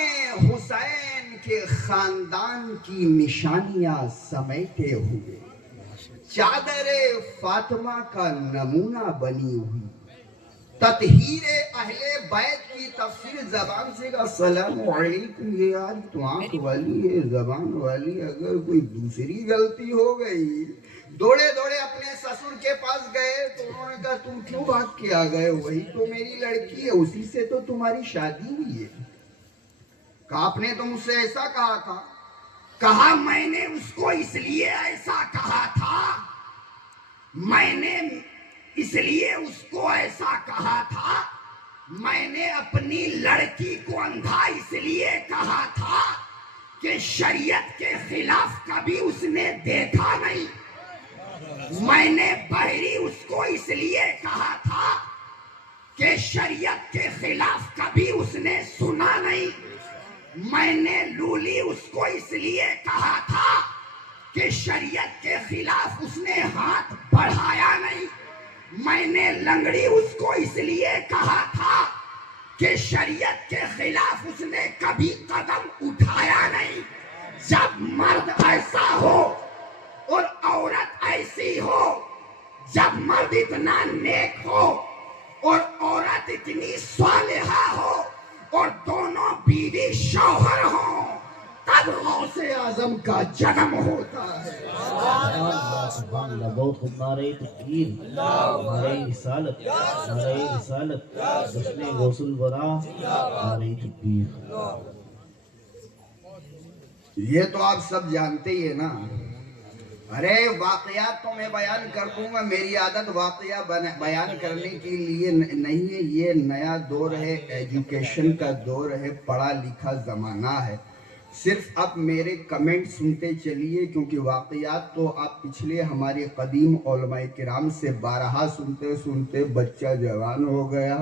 حسین کے خاندان کی نشانیاں سمیٹے ہوئے, چادر فاطمہ کا نمونہ بنی ہوئی, تطہیر اہل بیت کی تفسیر زبان سے کا السلام علیکم. یہ یار تو آنکھ والی ہے, زبان والی, اگر کوئی دوسری غلطی ہو گئی. دوڑے دوڑے اپنے سسر کے پاس گئے تو انہوں نے کہا تم کیوں بھاگ کے آ گئے, وہی تو میری لڑکی ہے, اسی سے تو تمہاری شادی ہوئی ہے. کہا آپ نے تو مجھ سے ایسا کہا تھا. کہا میں نے اس کو اس لیے ایسا کہا تھا, میں نے اس لیے اس کو ایسا کہا تھا, میں نے اپنی لڑکی کو اندھا اس لیے کہا تھا کہ شریعت کے خلاف کبھی اس نے دیکھا نہیں. میں نے بہری اس کو اس لیے کہا تھا کہ شریعت کے خلاف کبھی اس نے سنا نہیں. میں نے لولی اس کو اس لیے کہا تھا کہ شریعت کے خلاف اس نے ہاتھ بڑھایا نہیں. میں نے لنگڑی اس کو اس لیے کہا تھا کہ شریعت کے خلاف اس نے کبھی قدم اٹھایا نہیں. جب مرد ایسا ہو اور عورت ایسی ہو, جب مرد اتنا نیک ہو اور عورت اتنی صالحہ ہو اور دونوں بیوی شوہر ہوں تب غوث اعظم کا جنم ہوتا ہے. سبحان اللہ. بہت خوب. نعرہ تکبیر, نعرہ رسالت, نعرہ رسالت, جشن غوث الورا, نعرہ تکبیر. یہ تو آپ سب جانتے ہی ہیں نا. ارے واقعات تو میں بیان کر دوں گا, میری عادت واقعہ بیان کرنے کے لیے نہیں ہے. یہ نیا دور ہے, ایجوکیشن کا دور ہے, پڑھا لکھا زمانہ ہے. صرف اب میرے کمنٹ سنتے چلیے, کیونکہ واقعات تو آپ پچھلے ہمارے قدیم علماء کرام سے بارہا سنتے سنتے بچہ جوان ہو گیا,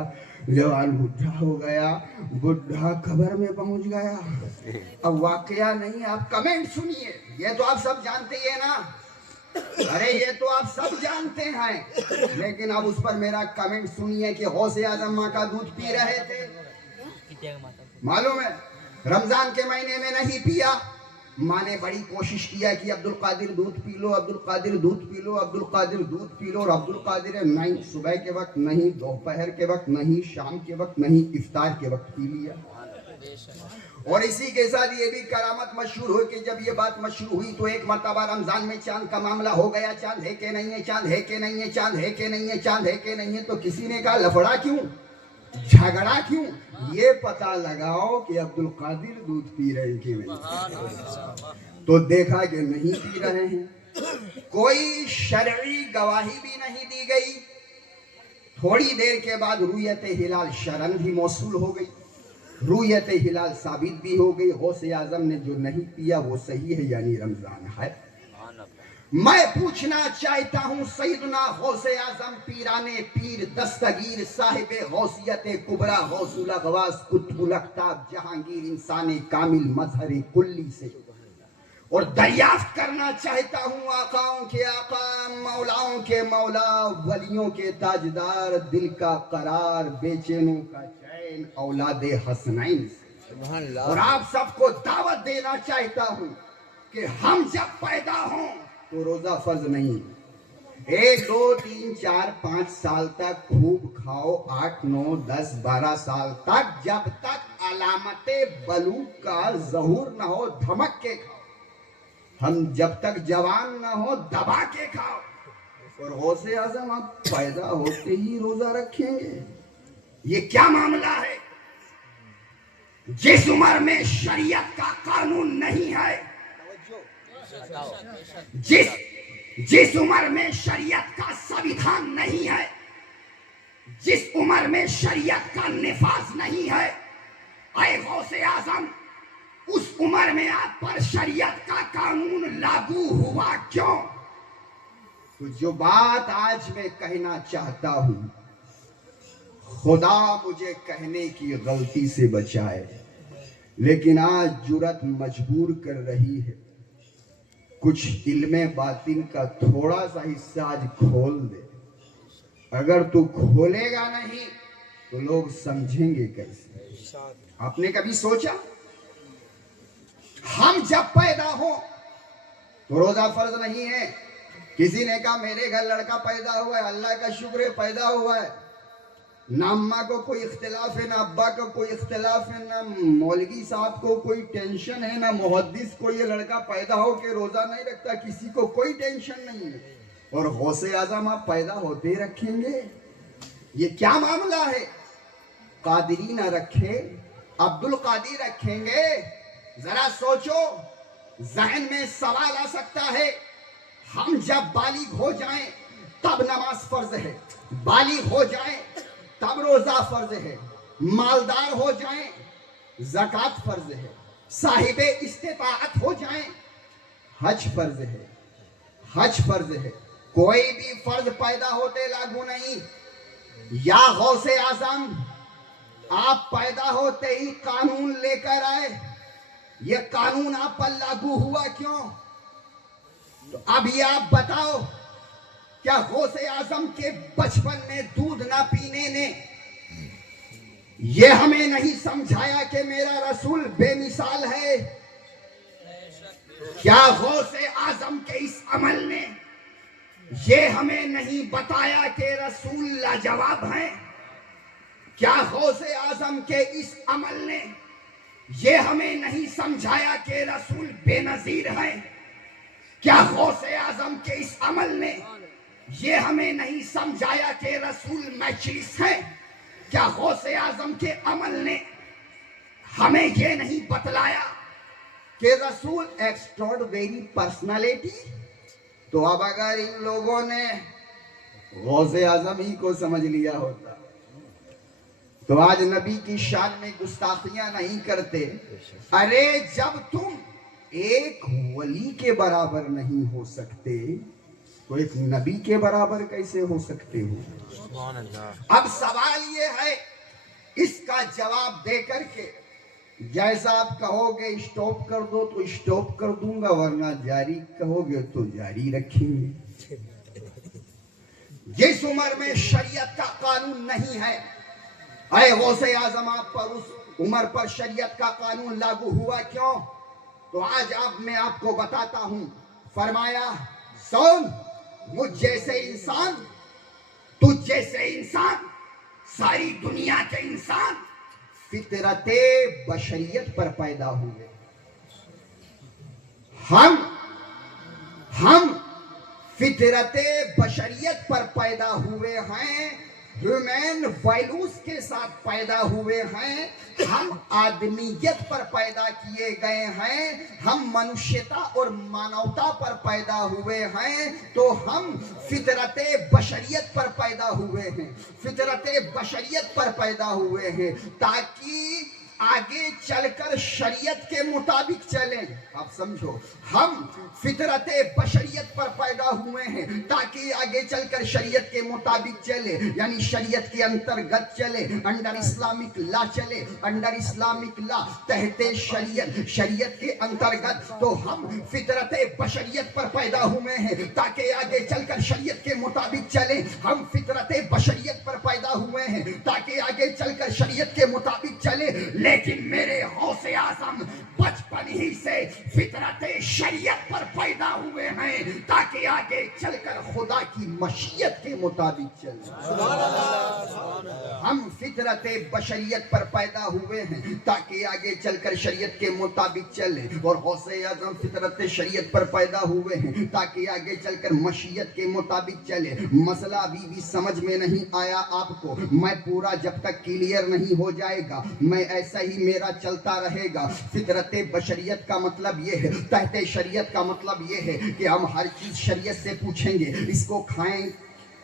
جوان بڈھا ہو گیا, بڈھا قبر میں پہنچ گیا. اب واقعہ نہیں, آپ کمنٹ سنیے. یہ تو آپ سب جانتے ہی ہیں نا. ارے یہ تو آپ سب جانتے ہیں, لیکن اب اس پر میرا کمنٹ سنیے کہ غوث اعظم ماں کا دودھ پی رہے تھے. معلوم ہے رمضان کے مہینے میں نہیں پیا. ماں نے بڑی کوشش کیا کہ عبد القادر دودھ پی لو, عبد القادر دودھ پی لو, عبد القادر دودھ پی لو. اور عبد القادر نہیں, صبح کے وقت نہیں, دوپہر کے وقت نہیں, شام کے وقت نہیں, افطار کے وقت پی لیا. اور اسی کے ساتھ یہ بھی کرامت مشہور ہوئی کہ جب یہ بات مشہور ہوئی تو ایک مرتبہ رمضان میں چاند کا معاملہ ہو گیا. چاند ہے کہ نہیں ہے, چاند ہے کہ نہیں ہے, چاند ہے کہ نہیں ہے, چاند ہے کہ نہیں ہے. تو کسی نے کہا لفڑا کیوں, جھگڑا کیوں, یہ پتا لگاؤ کہ عبد القادر دودھ پی رہے کہ نہیں. تو دیکھا کہ نہیں پی رہے ہیں. کوئی شرعی گواہی بھی نہیں دی گئی. تھوڑی دیر کے بعد رویت ہلال شرن بھی موصول ہو گئی, رویت ہلال ثابت بھی ہو گئی. غوث اعظم نے جو نہیں پیا وہ صحیح ہے, یعنی رمضان ہے. میں پوچھنا چاہتا ہوں سیدنا غوث اعظم پیران پیر دستگیر صاحب غوثیت کبریٰ غوث الاغواث قطب الاقطاب جہانگیر انسان کامل مظہر کلی سے, اور دریافت کرنا چاہتا ہوں آقاؤں کے آقا, مولاؤں کے مولا, ولیوں کے تاجدار, دل کا قرار, بے چینوں کا چین, اولاد حسنین سے. اور آپ سب کو دعوت دینا چاہتا ہوں کہ ہم جب پیدا ہوں تو روزہ فرض نہیں. 1 2 3 4 5 سال تک خوب کھاؤ, 8 9 10 12 سال تک, جب تک علامت بلوغ کا ظہور نہ ہو دھمک کے کھاؤ. ہم جب تک جوان نہ ہو دبا کے کھاؤ. اور غوث اعظم آپ پیدا ہوتے ہی روزہ رکھیں گے, یہ کیا معاملہ ہے؟ جس عمر میں شریعت کا قانون نہیں ہے, جس عمر میں شریعت کا سویدھان نہیں ہے, جس عمر میں شریعت کا نفاذ نہیں ہے, اے غوث اعظم اس عمر میں آپ پر شریعت کا قانون لاگو ہوا کیوں؟ تو جو بات آج میں کہنا چاہتا ہوں, خدا مجھے کہنے کی غلطی سے بچائے, لیکن آج جرات مجبور کر رہی ہے. کچھ علم باطن کا تھوڑا سا حصہ آج کھول دے. اگر تو کھولے گا نہیں تو لوگ سمجھیں گے کیسے؟ آپ نے کبھی سوچا ہم جب پیدا ہوں تو روزہ فرض نہیں ہے. کسی نے کہا میرے گھر لڑکا پیدا ہوا ہے, اللہ کا شکر ہے پیدا ہوا ہے, نہ اماں کو کوئی اختلاف ہے, نہ ابا کو کوئی اختلاف ہے, نہ مولوی صاحب کو کوئی ٹینشن ہے, نہ محدث کو یہ لڑکا پیدا ہو کہ روزہ نہیں رکھتا, کسی کو کوئی ٹینشن نہیں ہے. اور غوث اعظم آپ پیدا ہوتے ہی رکھیں گے, یہ کیا معاملہ ہے؟ قادری نہ رکھے, عبد القادر رکھیں گے. ذرا سوچو, ذہن میں سوال آ سکتا ہے, ہم جب بالغ ہو جائیں تب نماز فرض ہے, بالغ ہو جائیں تب روزہ فرض ہے, مالدار ہو جائیں زکوٰۃ فرض ہے, صاحب استطاعت ہو جائیں حج فرض ہے, حج فرض ہے. کوئی بھی فرض پیدا ہوتے لاگو نہیں. یا غوث اعظم آپ پیدا ہوتے ہی قانون لے کر آئے, یہ قانون آپ پر لاگو ہوا کیوں؟ تو اب یہ آپ بتاؤ, کیا غوث اعظم کے بچپن میں دودھ نہ پینے نے یہ ہمیں نہیں سمجھایا کہ میرا رسول بے مثال ہے؟ کیا غوث اعظم کے اس عمل نے یہ ہمیں نہیں بتایا کہ رسول لاجواب ہیں؟ کیا غوث اعظم کے اس عمل نے یہ ہمیں نہیں سمجھایا کہ رسول بے نظیر ہیں؟ کیا غوث اعظم کے اس عمل نے یہ ہمیں نہیں سمجھایا کہ رسول میچلس ہیں؟ کیا غوث اعظم کے عمل نے ہمیں یہ نہیں بتلایا کہ رسول ایکسٹراڈنری پرسنالٹی؟ تو اب اگر ان لوگوں نے غوث اعظم ہی کو سمجھ لیا ہوتا تو آج نبی کی شان میں گستاخیاں نہیں کرتے۔ ارے جب تم ایک ولی کے برابر نہیں ہو سکتے تو ایک نبی کے برابر کیسے ہو سکتے ہو؟ اب سوال یہ ہے، اس کا جواب دے کر کے جیسا آپ کہو گے اسٹاپ کر دو تو اسٹاپ کر دوں گا، ورنہ جاری کہو گے تو جاری رکھیں گے۔ جس عمر میں شریعت کا قانون نہیں ہے، اے غوث اعظم آپ پر اس عمر پر شریعت کا قانون لاگو ہوا کیوں؟ تو آج اب میں آپ کو بتاتا ہوں۔ فرمایا سن، مجھ جیسے انسان، تجھ جیسے انسان، ساری دنیا کے انسان فطرت بشریت پر پیدا ہوئے۔ ہم فطرت بشریت پر پیدا ہوئے ہیں، ہیومن ویلوز کے ساتھ پیدا ہوئے ہیں، ہم آدمیت پر پیدا کیے گئے ہیں، ہم منشیتا اور مانوتا پر پیدا ہوئے ہیں، تو ہم فطرت بشریت پر پیدا ہوئے ہیں، فطرت بشریت پر پیدا ہوئے ہیں تاکہ آگے چل کر شریعت کے مطابق چلیں۔ آپ سمجھو، ہم فطرت بشریت پر پیدا ہوئے ہیں تاکہ آگے چل کر شریعت کے مطابق چلے، یعنی شریعت کے انترگت چلے، انڈر اسلامک لا چلے، انڈر اسلامک لا، تحت شریعت کے انترگت۔ تو ہم فطرت بشریت پر پیدا ہوئے ہیں تاکہ آگے چل کر شریعت کے مطابق چلیں، ہم فطرت بشریت پر پیدا ہوئے ہیں تاکہ آگے چل کر شریعت کے مطابق چلے۔ لیکن میرے غوث اعظم بچپن ہی سے فطرت شریعت پر پیدا ہوئے ہیں تاکہ آگے چل کر خدا کی مشیت کے مطابق چلیں۔ ہم فطرت بشریت پر پیدا ہوئے ہیں تاکہ آگے چل کر شریعت کے مطابق چلیں، اور غوث اعظم فطرت شریعت پر پیدا ہوئے ہیں تاکہ آگے چل کر مشیت کے مطابق چلے۔ مسئلہ ابھی بھی سمجھ میں نہیں آیا آپ کو، میں پورا جب تک کلیئر نہیں ہو جائے گا میں ایسا ہی میرا چلتا رہے گا۔ فطرت بشریت کا مطلب یہ ہے، تحت شریعت کا مطلب یہ ہے کہ ہم ہر چیز شریعت سے پوچھیں گے، اس کو کھائیں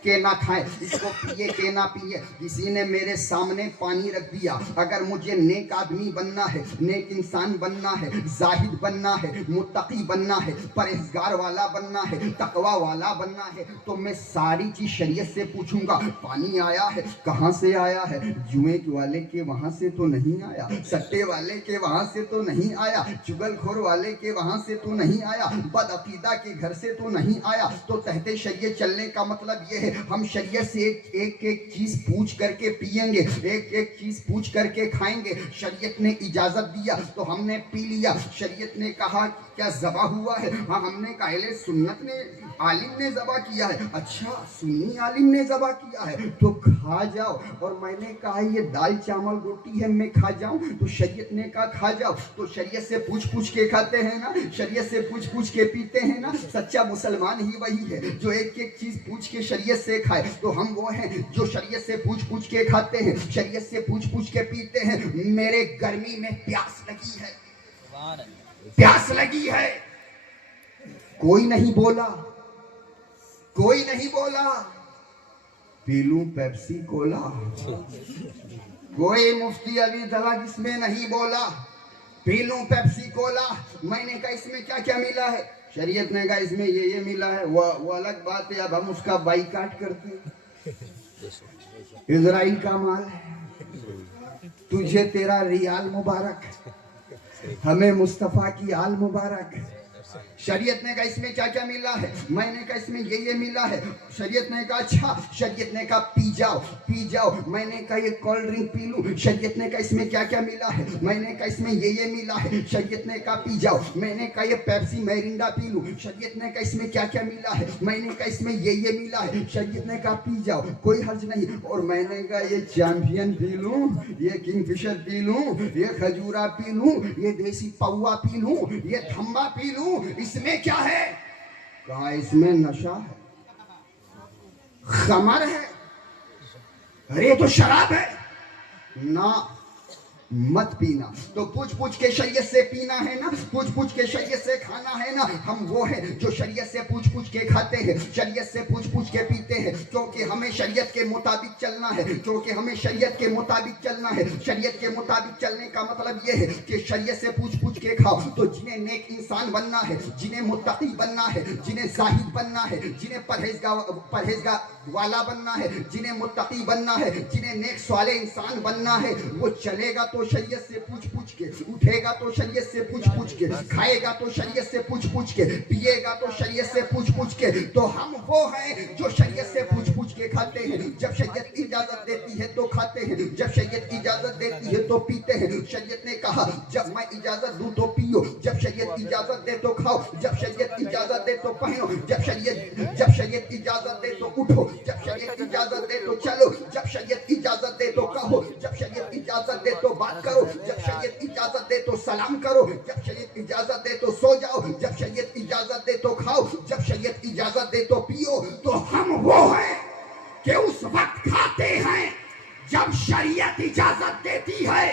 کہ نہ کھائیں، اس کو پیے کہ نہ پیے۔ کسی نے میرے سامنے پانی رکھ دیا، اگر مجھے نیک آدمی بننا ہے، نیک انسان بننا ہے، زاہد بننا ہے، متقی بننا ہے، پرہیزگار والا بننا ہے، تقوی والا بننا ہے، تو میں ساری چیز شریعت سے پوچھوں گا۔ پانی آیا ہے، کہاں سے آیا ہے؟ جوئے والے کے وہاں سے تو نہیں آیا، سٹے والے کے وہاں سے تو نہیں آیا، چگل خور والے کے وہاں سے تو نہیں آیا، بد عقیدہ کے گھر سے تو نہیں آیا۔ تو تحت شریعت چلنے کا مطلب یہ ہے ہم شریعت سے ایک چیز پوچھ کر کے پیئیں گے، ایک چیز پوچھ کر کے کھائیں گے۔ شریعت نے اجازت دیا تو ہم نے پی لیا، شریعت نے کہا کیا ذبح ہوا ہے؟ ہاں، ہم نے کہا اہل سنت نے، عالم نے ذبح کیا ہے۔ اچھا، سنی عالم نے ذبح کیا ہے تو کھا جاؤ۔ اور میں نے کہا یہ دال چاول روٹی ہے، میں کھا جاؤں؟ تو شریعت نے کہا کھا جاؤ۔ تو شریعت سے پوچھ کے کھاتے ہیں نا، شریعت سے پوچھ کے پیتے ہیں نا۔ سچا مسلمان ہی وہی ہے جو ایک چیز پوچھ کے شریعت سے کھائے۔ تو ہم وہ ہیں جو شریعت سے پوچھ کے کھاتے ہیں، شریعت سے پوچھ کے پیتے ہیں۔ میرے گرمی میں پیاس لگی ہے، پیاس لگی ہے، کوئی نہیں بولا، کوئی نہیں بولا، پی لوں پیپسی کولا۔ کوئی مفتی ابھی تک اس میں نہیں بولا پی لوں پیپسی کولا۔ میں نے کہا اس میں کیا کیا ملا ہے؟ شریعت نے کہا اس میں یہ ملا ہے۔ وہ الگ بات ہے، اب ہم اس کا بائیکاٹ کرتے ہیں۔ اسرائیل کا مال ہے، تجھے تیرا ریال مبارک، ہمیں مصطفیٰ کی آل مبارک۔ شریعت نے کہا اس میں کیا کیا ملا ہے؟ میں نے کہا اس میں یہ ملا ہے. شریعت نے کہا اچھا. شریعت نے کہا پی جاؤ. میں نے کہا یہ کولڈ ڈرنک پی لوں. شریعت نے کہا اس میں کیا کیا ملا ہے؟ میں نے کہا اس میں یہ ملا ہے. شریعت نے کہا پی جاؤ. میں نے کہا یہ پیپسی میرنڈا پی لوں. شریعت نے کہا اس میں کیا کیا ملا ہے؟ میں نے کہا اس میں یہ ملا ہے. شریعت نے کہا پی جاؤ, کوئی حرج نہیں. اور میں نے کہا یہ چیمپئن پی لوں, یہ کنگ فشر پی لوں, یہ کھجورا پی لوں, یہ دیسی پوا پی لوں, یہ تھمبا پی لوں, اس میں کیا ہے؟ کہا اس میں نشہ ہے, خمر ہے. ارے تو شراب ہے نا, مت پینا. تو پوچھ کے شریعت سے پینا ہے نا, پوچھ کے شریعت سے کھانا ہے نا. ہم وہ ہیں جو شریعت سے پوچھ کے کھاتے ہیں, شریعت سے پوچھ کے پیتے ہیں, کیونکہ ہمیں شریعت کے مطابق چلنا ہے, کیونکہ ہمیں شریعت کے مطابق چلنا ہے. شریعت کے مطابق چلنے کا مطلب یہ ہے کہ شریعت سے پوچھ کے کھاؤ. تو جنہیں نیک انسان بننا ہے, جنہیں متقی بننا ہے, جنہیں زاہد بننا ہے, جنہیں پرہیزگار والا بننا ہے, جنہیں متقی بننا ہے, جنہیں نیک صالح انسان بننا ہے, وہ چلے گا تو شریعت سے پوچھ کے, اٹھے گا تو شریعت سے پوچھ کے, کھائے گا تو شریعت سے پوچھ کے, پیے گا تو شریعت سے پوچھ کے. تو ہم وہ ہیں جو شریعت سے پوچھ کے کھاتے ہیں. جب شریعت اجازت دیتی ہے تو کھاتے ہیں, جب شریعت اجازت دیتی ہے تو پیتے ہیں. شریعت نے کہا جب میں اجازت دوں تو پیو, جب شریعت اجازت دے تو کھاؤ, جب شریعت اجازت دے تو پہنو, جب شریعت اجازت دے تو اٹھو, جب شریعت اجازت دے تو چلو, جب شریعت اجازت دے تو کہو, جب شریعت اجازت دے تو بات کرو, جب شریعت اجازت دے تو سلام کرو, جب شریعت اجازت دے تو سو جاؤ, جب شریعت اجازت دے تو کھاؤ, جب شریعت اجازت دے تو پیو. تو ہم وہ ہیں کہ اس وقت کھاتے ہیں جب شریعت اجازت دیتی ہے.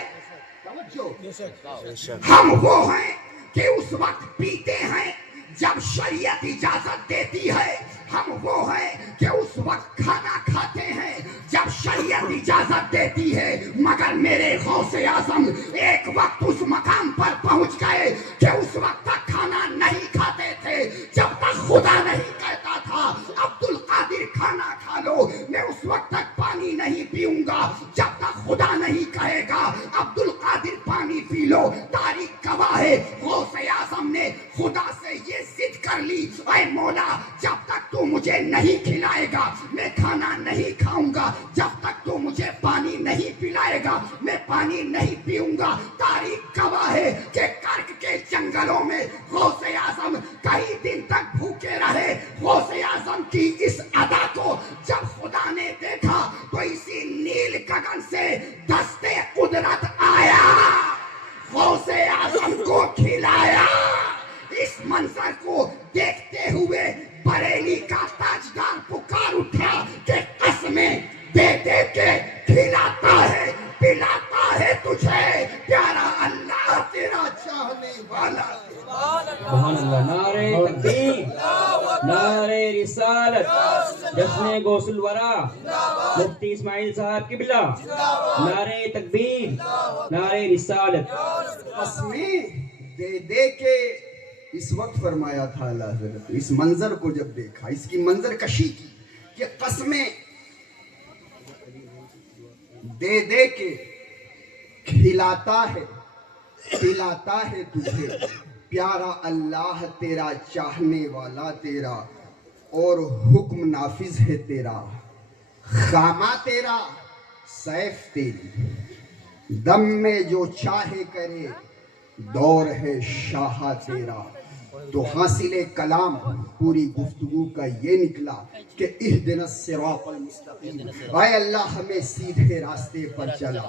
ہم وہ ہیں کہ اس وقت پیتے ہیں جب شریعت اجازت دیتی ہے. ہم وہ ہیں کہ اس وقت کھانا کھاتے ہیں جب شریعت اجازت دیتی ہے. مگر میرے غوث اعظم ایک وقت اس مقام پر پہنچ گئے کہ اس وقت تک کھانا نہیں کھاتے تھے جب تک خدا نہیں کہتا تھا عبد القادر کھانا کھا لو. میں اس وقت تک پانی نہیں پیوں گا جب تک خدا نہیں کہے گا عبد القادر پانی پی لو. تاریخ گواہ ہے غوث اعظم نے خدا سے یہ ضد کر لی, اے مولا جب تک تو مجھے نہیں کھلائے گا میں کھانا نہیں کھاؤں گا, جب تک تو مجھے پانی نہیں پلائے گا میں پانی نہیں پیوں گا. تاریخ گواہ ہے کہ کرک کے جنگلوں میں غوث اعظم کئی دن تک بھوکے رہے. غوث اعظم کی اس ادا کو جب خدا نے دیکھا تو اسی نیل گگن سے دستے قدرت آیا, غوث اعظم کو کھلایا. اس منظر کو دیکھتے ہوئے بریلی کا تاجدار پکار اٹھا کہ قسمیں دے دے کے کھلاتا ہے پلاتا ہے تجھے پیارا اللہ تیرا چاہنے والا. سبحان اللہ. نعرہ تکبیر, نعرہ رسالت, جشن غوث الورا مفتی اسماعیل صاحب قبلہ. نعرہ تکبیر, نعرہ رسالت. قسمیں دے دے کے اس وقت فرمایا تھا اللہ حضرت. اس منظر کو جب دیکھا, اس کی منظر کشی کی کہ قسمیں دے دے کے کھلاتا ہے پلاتا ہے تجھے پیارا اللہ تیرا چاہنے والا تیرا, اور حکم نافذ ہے تیرا, خامہ تیرا, سیف تیری, دم میں جو چاہے کرے, دور ہے شاہ تیرا. تو حاصل کلام پوری گفتگو کا یہ نکلا کہ اہدنا الصراط المستقیم, اے اللہ ہمیں سیدھے راستے پر چلا.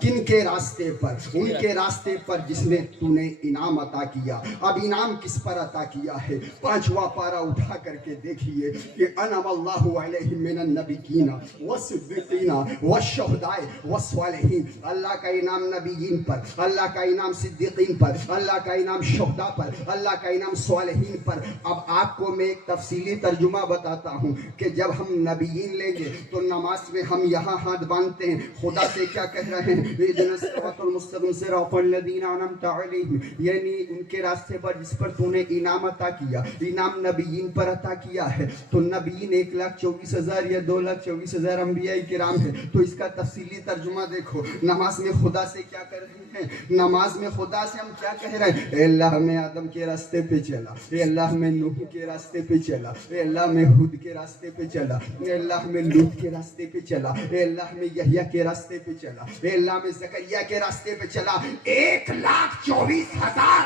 کن کے راستے پر؟ ان کے راستے پر جس میں تو نے انعام عطا کیا. اب انعام کس پر عطا کیا ہے؟ 5واں پارہ اٹھا کر کے دیکھیے کہ انعم اللہ علیہم من النبیین والصدیقین والشہداء والصالحین. اللہ کا انعام نبیین پر, اللہ کا انعام صدیقین پر, اللہ کا انعام شہداء پر, اللہ کا انعام صالحین پر. اب آپ کو میں ایک تفصیلی ترجمہ بتاتا ہوں کہ جب ہم نبیین لیں گے تو نماز میں ہم یہاں ہاتھ باندھتے ہیں, خدا سے کیا کہہ رہے ہیں؟ اہدنا الصراط المستقیم صراط الذین انعمت علیہم, یعنی ان کے راستے پر جس پر تو نے انعام عطا کیا. انعام نبیین پر عطا کیا ہے. تو نبیین 1,24,000 یا 2,24,000 انبیاء کرام ہیں. تو اس کا تفصیلی ترجمہ دیکھو. نماز میں خدا سے کیا کہہ رہے ہیں؟ نماز میں خدا سے ہم کیا کہہ رہے ہیں؟ اے اللہ ہمیں آدم کے راستے پہ چلا، اے اللہ میں نوح کے راستے پہ چلا، اے اللہ میں ہود کے راستے پہ چلا، اے اللہ میں لوط کے راستے پہ چلا، اے اللہ میں یحییٰ کے راستے پہ چلا، اے اللہ میں زکریا کے راستے پہ چلا. 1,24,000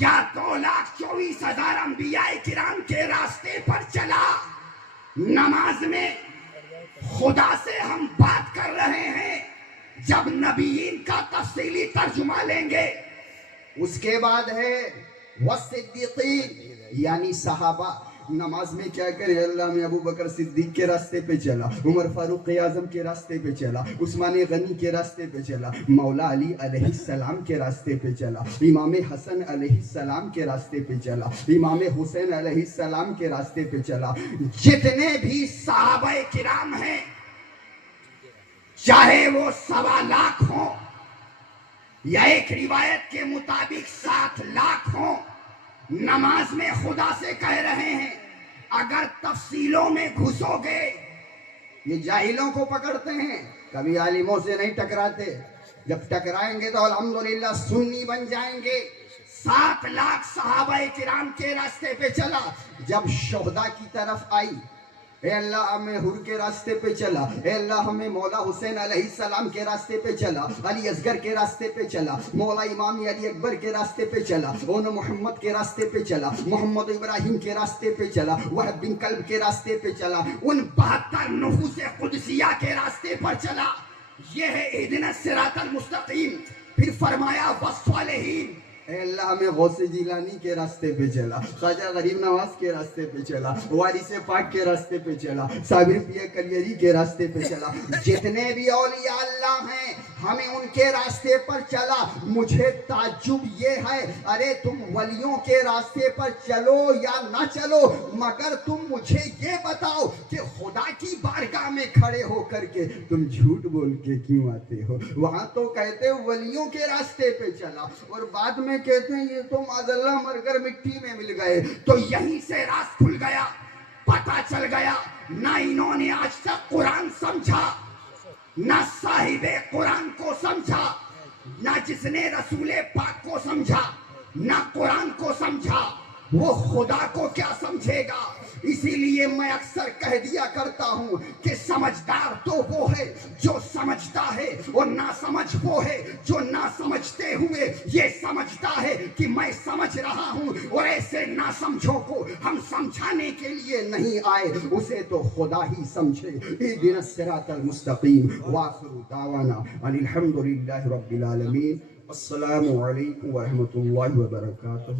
یا 2,24,000 انبیاء کرام کے راستے پر چلا. نماز میں خدا سے ہم بات کر رہے ہیں. جب نبیین کا تفصیلی ترجمہ لیں گے اس کے بعد ہے والصدیقین یعنی صحابہ. نماز میں کیا کرے؟ اللہ میں ابو بکر صدیق کے راستے پہ چلا، عمر فاروق اعظم کے راستے پہ چلا، عثمان غنی کے راستے پہ چلا، مولا علی علیہ السلام کے راستے پہ چلا، امام حسن علیہ السلام کے راستے پہ چلا، امام حسین علیہ السلام کے راستے پہ چلا. جتنے بھی صحابہ کرام ہیں چاہے وہ 1.25 لاکھ ہوں یا ایک روایت کے مطابق 7 لاکھ ہوں، نماز میں خدا سے کہہ رہے ہیں اگر تفصیلوں میں گھسو گے. یہ جاہلوں کو پکڑتے ہیں، کبھی عالموں سے نہیں ٹکراتے، جب ٹکرائیں گے تو الحمدللہ سنی بن جائیں گے. 7 لاکھ صحابہ کرام کے راستے پہ چلا. جب شہداء کی طرف آئی، اے اللہ ہمیں حر کے راستے پہ چلا، اے اللہ ہمیں مولا حسین علیہ السلام کے راستے پہ چلا، علی اصغر کے راستے پہ چلا، مولا امام علی اکبر کے راستے پہ چلا، اون محمد کے راستے پہ چلا، محمد ابراہیم کے راستے پہ چلا، وہب بن کلب کے راستے پہ چلا، ان 72 نفوس قدسیہ کے راستے پر چلا. یہ ہے اہدنا الصراط المستقیم. پھر فرمایا والصالحین، اے اللہ ہمیں غوث جیلانی کے راستے پہ چلا، خواجہ غریب نواز کے راستے پہ چلا، وارث پاک کے راستے پہ چلا، صابر پیر کلیری کے راستے پہ چلا. جتنے بھی اولیاء اللہ ہیں ہمیں ان کے راستے پر چلا. مجھے تعجب یہ ہے، ارے تم ولیوں کے راستے پر چلو یا نہ چلو، مگر تم مجھے یہ بتاؤ کہ خدا کی بارگاہ میں کھڑے ہو کر کے تم جھوٹ بول کے کیوں آتے ہو؟ وہاں تو کہتے ولیوں کے راستے پہ چلا اور بعد میں کہتے ہیں یہ تو معذاللہ مر کر مٹی میں مل گئے. تو یہیں سے راز کھل گیا، پتہ چل گیا نہ انہوں نے آج تک قرآن سمجھا، نہ صاحب قرآن کو سمجھا، نہ جس نے رسول پاک کو سمجھا، نہ قرآن کو سمجھا. وہ خدا کو کیا سمجھے گا؟ اسی لیے میں اکثر کہہ دیا کرتا ہوں کہ سمجھدار تو وہ ہے جو سمجھتا ہے اور نہ سمجھ وہ ہے جو نہ سمجھتے ہوئے یہ سمجھتا ہے کہ میں سمجھ رہا ہوں. اور ایسے نہ سمجھو کو ہم سمجھانے کے لیے نہیں آئے، اسے تو خدا ہی سمجھے. اہدنا الصراط المستقیم. وآخر دعوانا ان الحمد للہ رب العالمین. السلام علیکم ورحمۃ اللہ وبرکاتہ.